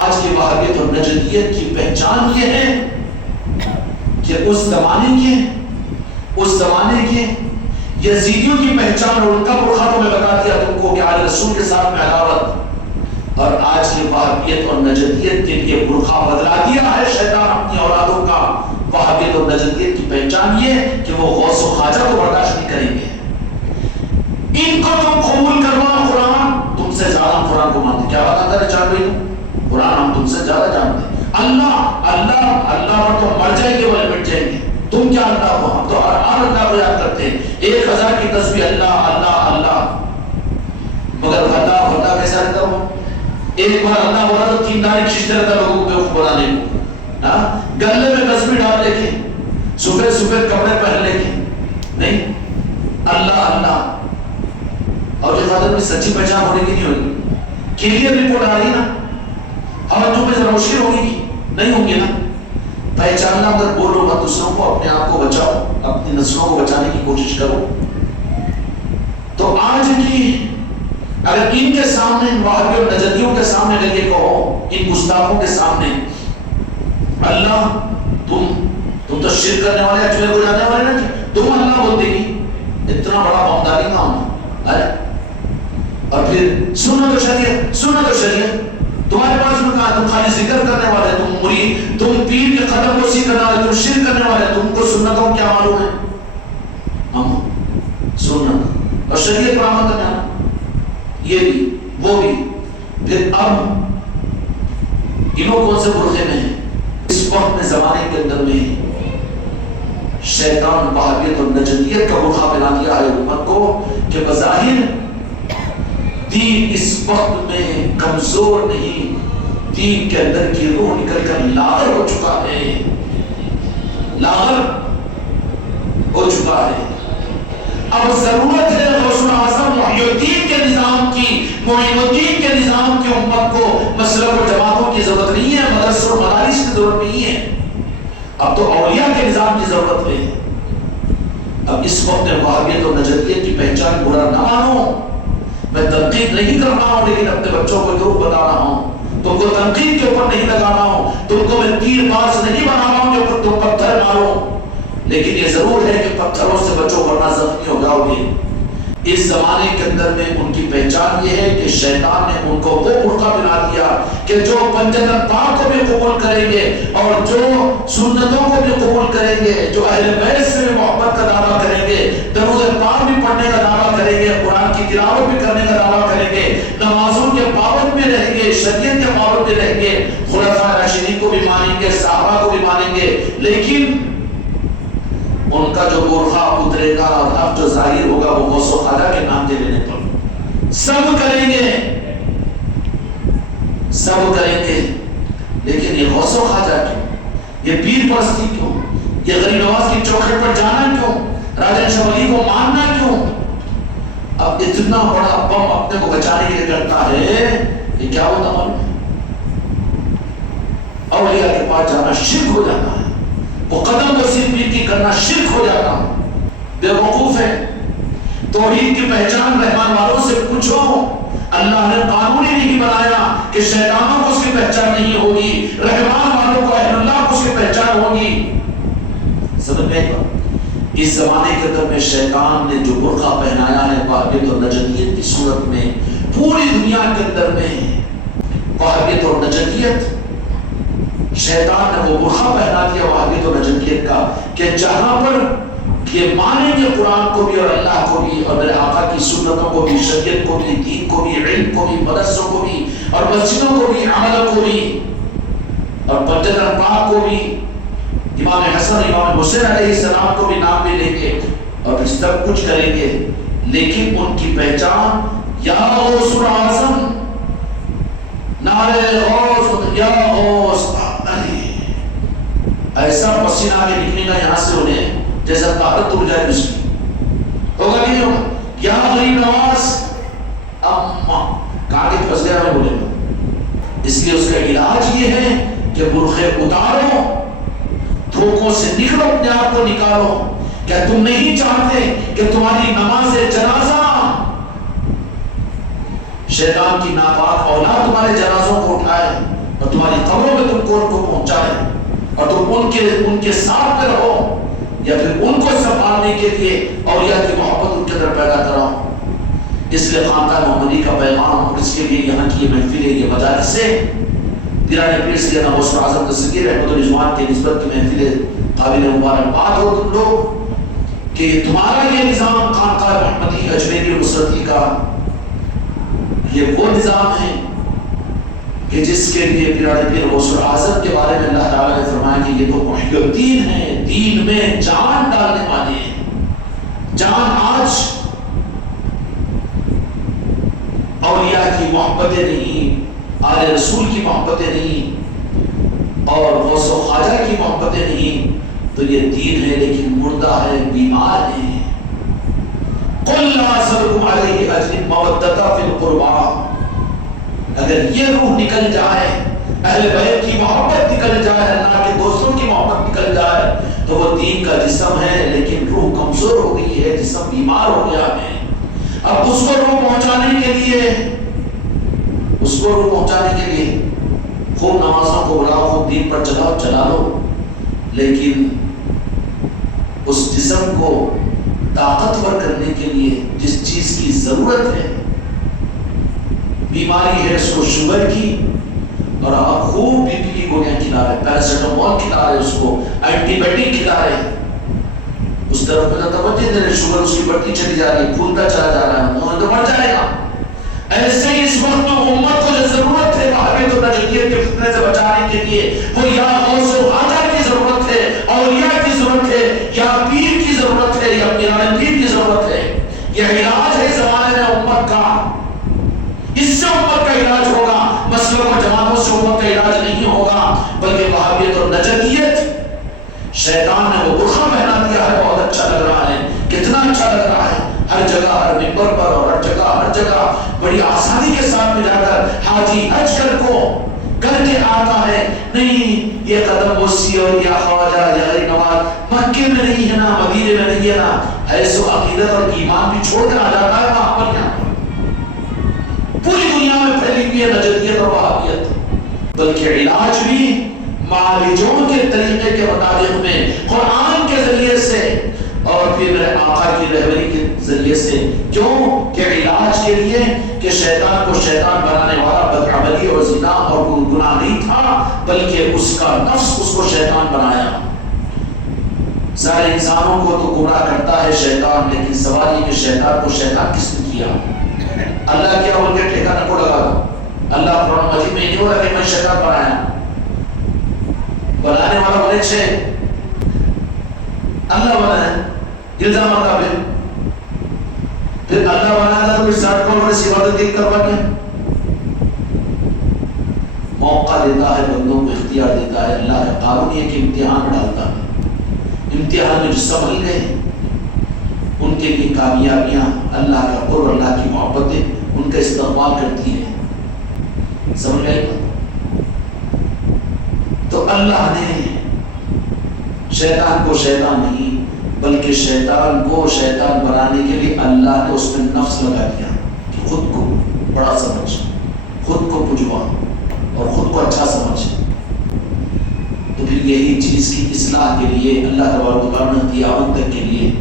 آج کی وہابیت اور نجدیت کی پہچان یہ ہے کہ اس زمانے کے یزیدیوں کی پہچان اور ان کا برقع تو میں بتا دیا تم کو کہ آل رسول کے ساتھ میں عداوت، اور آج کی وہابیت اور نجدیت کے لیے برقع بدلا دیا ہے شیطان اپنی اولادوں کا۔ وہابیت اور نجدیت کی پہچان یہ کہ وہ غوث و خواجہ کو برداشت نہیں کریں گے، ان کو تم قبول کروا، قرآن تم سے زیادہ قرآن کو مانتے۔ کیا بات کرے چاہ رہی ہوں؟ قرآن ہم تم سے زیادہ جانتے ہیں، اللہ اللہ اللہ پر تو مر جائیں گے بولے مٹ جائیں گے، تم کیا اللہ کو؟ ہم تو ہر اللہ کو یاد کرتے ہیں، 1000 کی تسبیح اللہ اللہ اللہ، مگر اللہ کیسا رہتا ہو؟ ایک بار اللہ بولا تو 3 تاریخ کھینچتے رہتا لوگوں کو بیوقوف بنانے کو، گلے میں تسبیح ڈال لے کے، سفید سفید کپڑے پہن لے کے، نہیں اللہ اللہ۔ اور جو خاطر میں سچی پہچان ہونے کی نہیں ہوگی، کلیئر رپورٹ آ رہی نا، ہاتھوں میں روشنی ہوگی نہیں ہوگی نا؟ پہچاننا اگر بولو گا دوسروں کو، اپنے آپ کو بچاؤ، اپنی نسلوں کو بچانے کی کوشش کرو۔ تو آج کی اگر ان کے سامنے، وہابی اور نجدیوں کے سامنے اگر یہ کہو، ان گستاخوں کے سامنے، اللہ تم تو شرک کرنے والے، چوہے کو جانے والے نا، تم اللہ بولتے گی، اتنا بڑا بمداری کام ہے۔ اور پھر سنت و شریعت تمہارے پاس میں کہا، تم خالی ذکر کرنے والے، تم مرید، تم پیر کے قدم کو سیکھ کرنے والے، تم شرک کرنے والے، تم کو سنتوں کیا معلوم ہے؟ ہم سنت اور شریعت پر عمل کرنے والا، یہ بھی وہ بھی۔ پھر اب انہوں کون سے برقعے میں ہیں؟ اس وقت میں زمانے کے اندر میں شیطان وہابیت اور نجدیت کا برقع پہنا دیا ہے امت کو کہ بظاہر دین اس وقت میں کمزور نہیں، دین کے اندر کی روح نکل کر لاغر ہو چکا ہے، لاغر ہو چکا ہے۔ اب ضرورت ہے غوث اعظم محی الدین کے نظام کی، معین الدین کے نظام کی امت کو مسلک و جماعتوں کی ضرورت نہیں ہے، مدرسوں اور مدارس کی ضرورت نہیں ہے، اب تو اولیاء کے نظام کی ضرورت ہے۔ اب اس وقت میں وہابیت اور نجدیت کی پہچان برا نہ مانو، میں تنقید نہیں کر رہا ہوں، لیکن اپنے بچوں کو ضرور بتا رہا ہوں، تم کو تنقید کے اوپر نہیں لگا رہا ہوں، تم کو میں تیر باز نہیں بنا رہا ہوں جو تم پتھر مارو، لیکن یہ ضرور ہے کہ پتھروں سے بچو ورنہ زخمی ہو جاؤ گے۔ اس زمانے کے اندر میں ان کی پہچان یہ ہے کہ شیطان نے ان کو وہ برقع بنا دیا کہ جو پنجتن پاک کو بھی قبول کریں گے اور جو سنتوں کو بھی قبول کریں گے، جو اہل بیت سے بھی محبت کا دعویٰ کریں گے، درود پاک بھی پڑھنے کا دعویٰ کریں گے، قرآن کی تلاوت بھی کرنے کا دعویٰ کریں گے، نمازوں کے پابند بھی رہیں گے، شریعت کے پابند بھی رہیں گے، خلفاء راشدین کو بھی مانیں گے، صحابہ کو بھی مانیں گے، لیکن ان کا جو برقع اترے گا اور اب جو ظاہر ہوگا وہ غوث و خواجہ کے نام دے لینے پر سب کریں گے، لیکن یہ غوث و خواجہ کیوں، یہ پیر پرستی کیوں، یہ غریب نواز کی چوکھٹ پر جانا کیوں، راجن شاہ ولی کو ماننا کیوں؟ اب اتنا بڑا بم اپنے کو بچانے کے لیے کرتا ہے، یہ کیا ہوتا معلوم ہے؟ اولیاء کے پاس جانا شرک ہو جاتا ہے، وہ قدم وسیع پیر کی کرنا شرک ہو جاتا ہے، بے وقوف ہے۔ توحید کی پہچان رحمان والوں سے پوچھو، اللہ نے قانون ہی نہیں بنایا کہ شیطانوں کو اس کی پہچان نہیں ہوگی، رحمان والوں کو اہل اللہ کو اس کی پہچان ہوگی۔ سمجھ میں اس زمانے کے اندر میں شیطان نے جو برقع پہنایا ہے وہابیت اور نجدیت کی صورت میں، پوری دنیا کے اندر میں وہابیت اور نجدیت، شیطان نے وہ برقع پہنا دیا وہابیت اور نجدیت کا کہ جہاں پر یہ مانیں گے قرآن کو بھی اور اللہ کو بھی اور میرے آقا کی سنتوں کو بھی، شریعت کو بھی، دین کو بھی، علم کو بھی، مدرسوں کو بھی اور مسجدوں کو بھی، عمل کو بھی اور پنجتن پاک کو بھی، امام حسن امام حسین علیہ السلام کو بھی نام بھی لیں گے اور پھر سب کچھ کریں گے، لیکن ان کی پہچان یا غوث اعظم، نعرے غوث یا غوث، ایسا پسینہ آگے نکلے گا یہاں سے انہیں جیسا طاقت ٹوٹ جائے اس کی، ہوگا کہ نہیں ہوگا؟ یا غریب نواز اما کہاں کے پھنس گیا میں بولے گا، اس لیے اس کا علاج یہ ہے کہ برخے اتارو، دھوکوں سے نکلو، اپنے آپ کو نکالو۔ کیا تم نہیں چاہتے کہ تمہاری نماز جنازہ شیطان کی ناپاک اولاد تمہارے جنازوں کو اٹھائے اور تمہاری قبروں میں تم کو پہنچائے اور تم ان کے ساتھ میں رہو، یا پھر ان کو سنبھالنے کے لیے اولیاء کی محبت ان کے اندر پیدا کراؤ؟ اس لیے خاندان محمدی کا پیغام اور اس کے لیے یہاں کی یہ محفلیں، یہ مجالسیں پیرانے پیر سیدنا غوث اعظم دستگیر رحمت الرضوان کے نسبت کی محفلیں قابل مبارکباد ہو تم لوگ کہ تمہارا یہ نظام خانقاہ محمدی اجمیری مسرتی کا یہ وہ نظام ہے کہ جس کے لیے پیرانے پیر غوث اعظم کے بارے میں اللہ تعالیٰ نے فرمایا کہ یہ تو محی الدین ہے، دین میں جان ڈالنے والے ہیں۔ جان آج اولیاء کی محبتیں نہیں، آل رسول کی محبتیں نہیں، اور غوث و خواجہ کی محبتیں نہیں، تو یہ دین ہے لیکن مردہ ہے، بیمار ہے۔ قُلْ لَا أَسْأَلُكُمْ عَلَيْهِ أَجْرًا مَوَدَّةً فِي الْقُرْبَىٰ، اگر یہ روح نکل جائے، اہل بیت کی محبت نکل جائے، اللہ کے دوستوں کی محبت نکل جائے، تو وہ دین کا جسم ہے لیکن روح کمزور ہو گئی ہے، جسم بیمار ہو گیا ہے۔ اب اس کو روح پہنچانے کے لیے خوب نمازوں کو بلاؤ، خوب دین پر چلا لو، لیکن اس جسم کو طاقتور کرنے کے لیے جس چیز کی ضرورت ہے، بیماری ہے اس کو شوگر کی، اور آپ خوب بی پی کی گولیاں کھلا رہے، پیراسیٹامول کھلا رہے، اس کو اینٹی بائیوٹک کھلا رہے، اس طرف میں توجہ دے رہے، شوگر اس کی بڑھتی چلی جا رہی ہے، پھولتا چلا جا رہا ہے، وہ تو مر جائے گا۔ ایسے ہی اس وقت میں امت کو جو ضرورت ہے وہابیت و نجدیت کے فتنے سے بچانے کے لیے، وہ یا غوث و خواجہ کی ضرورت ہے، اولیاء کی ضرورت ہے، یا پیر کی ضرورت ہے، یا پیرانے پیر کی ضرورت ہے۔ یہ علاج ہے زمانے میں امت کا، اس سے امت کا علاج ہوگا، مسلک و جماعتوں سے امت کا علاج نہیں ہوگا، بلکہ وہابیت اور نجدیت شیطان نے وہ برقع پہنا دیا ہے، بہت اچھا لگ رہا ہے، کتنا اچھا لگ رہا ہے، ہر جگہ ہر ممبر پر اور ہر جگہ بڑی آسانی کے ساتھ میں جا کر حاجی حج کر کے آتا ہے، نہیں یہ قدم بوسی اور یا خواجہ یا غریب نواز مکے میں نہیں ہے نا، مدینے میں نہیں ہے نا، ایسو عقیدت اور ایمان بھی چھوڑ کر آ جاتا ہے وہاں پر۔ یہاں پوری دنیا میں پھیلی ہوئی ہے نجدیت اور وہابیت، بلکہ علاج بھی معالجوں کے طریقے کے مطابق میں قرآن کے ذریعے سے اور پھر میرے آقا کی رہبری کے ذریعے سے۔ کیوں کہ علاج کے لیے کہ شیطان کو شیطان بنانے والا بدعملی اور زنا اور گناہ نہیں تھا، بلکہ اس کا نفس اس کو شیطان بنایا۔ سارے انسانوں کو تو گمراہ کرتا ہے شیطان، لیکن سوال یہ کہ شیطان کو شیطان کس نے کیا؟ اللہ کیا بول کے ٹھیکہ نہ کو لگا دو۔ اللہ قرآن مجید میں نہیں بولا کہ میں شیطان بنایا، بنانے والا بولے چھے اللہ بنایا، الزام آتا پھر اللہ بنایا تھا تو پھر 60 کروڑ میں سیوادت دیکھ کر بنے۔ موقع دیتا ہے بندوں کو، اختیار دیتا ہے، اللہ کا قانون یہ کہ امتحان ڈالتا ہے، امتحان میں جو سنبھل گئے ان کے لیے کامیابیاں اللہ کا قرب، اللہ کی محبتیں ان کا استقبال کرتی ہیں۔ سمجھ گئے؟ تو اللہ نے شیطان کو شیطان نہیں بلکہ شیطان کو شیطان بنانے کے لیے اللہ نے اس میں نفس لگا دیا کہ خود کو بڑا سمجھ، خود کو پجوا اور خود کو اچھا سمجھ۔ تو پھر یہی چیز کی اصلاح کے لیے اللہ تبارک و تعالیٰ نے قیامت تک کے لیے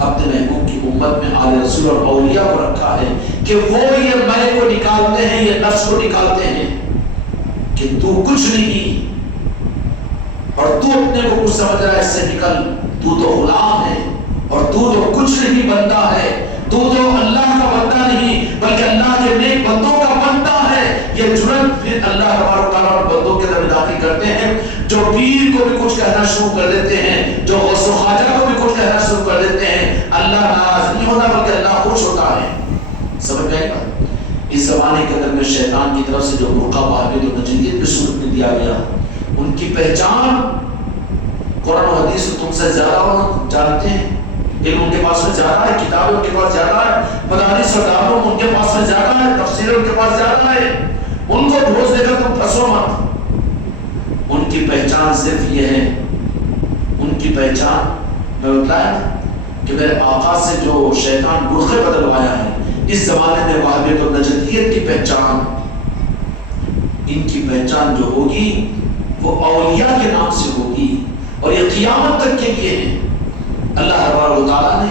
اپنے محبوب کی امت میں آل رسول اور اولیاء کو رکھا ہے کہ وہ یہ میں کو نکالتے ہیں، یہ نفس کو نکالتے ہیں کہ تو کچھ نہیں اور تو اپنے کو کچھ سمجھ رہا ہے، اس سے نکل، تو غلام ہے اور تو کچھ نہیں بندہ ہے، تو اللہ کا بندہ نہیں بلکہ اللہ کے نیک بندوں کا بندہ ہے۔ یہ جرات پھر اللہ تبارک و تعالیٰ بندوں کے اندر داخل کرتے ہیں، جو پیر کو بھی کچھ کہنا شروع کر دیتے ہیں، جو غوث و خواجہ کو بھی کچھ کہنا شروع کر دیتے ہیں، اللہ ناراض نہیں ہوتا بلکہ اللہ خوش ہوتا ہے۔ سمجھ گئے گا؟ اس زمانے کے اندر میں شیطان کی طرف سے جو برقع وہابیت و نجدیت کی صورت میں دیا گیا، ان کی پہچان قرآن و حدیث کو تم سے زیادہ جانتے ہیں، علم ان کے پاس میں زیادہ ہے، کتابیں ان کے پاس زیادہ ہے، مدارس اور دارالعلوم ان کے پاس میں زیادہ ہے، تفسیر ان کے پاس زیادہ ہے، ان کو ڈھوس دے کر تم پھنسو مت۔ ان کی پہچان صرف یہ ہے، ان کی پہچان میں بتایا کہ میرے آقا سے جو شیطان برقعے بدلوایا ہے، اس زمانے میں وہابیت اور نجدیت کی پہچان، ان کی پہچان جو ہوگی وہ اولیاء کے نام سے ہوگی، اور یہ قیامت تک کے لیے ہے۔ اللہ تبارک و تعالیٰ نے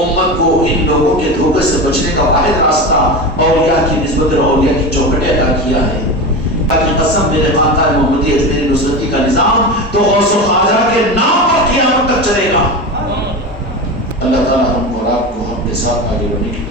امت کو ان لوگوں کے دھوکے سے بچنے کا واحد راستہ اولیاء کی نسبت اور اولیاء کی چوکھٹیں ادا کیا ہے۔ تاکہ قسم میرے خانقاہ محمدی اجمیری نصرتی کا نظام تو غوث و خواجہ کے نام پر قیامت تک چلے گا۔ اللہ تعالیٰ ہم کو اور آپ کو ہم کے ساتھ آگے بڑھنے کی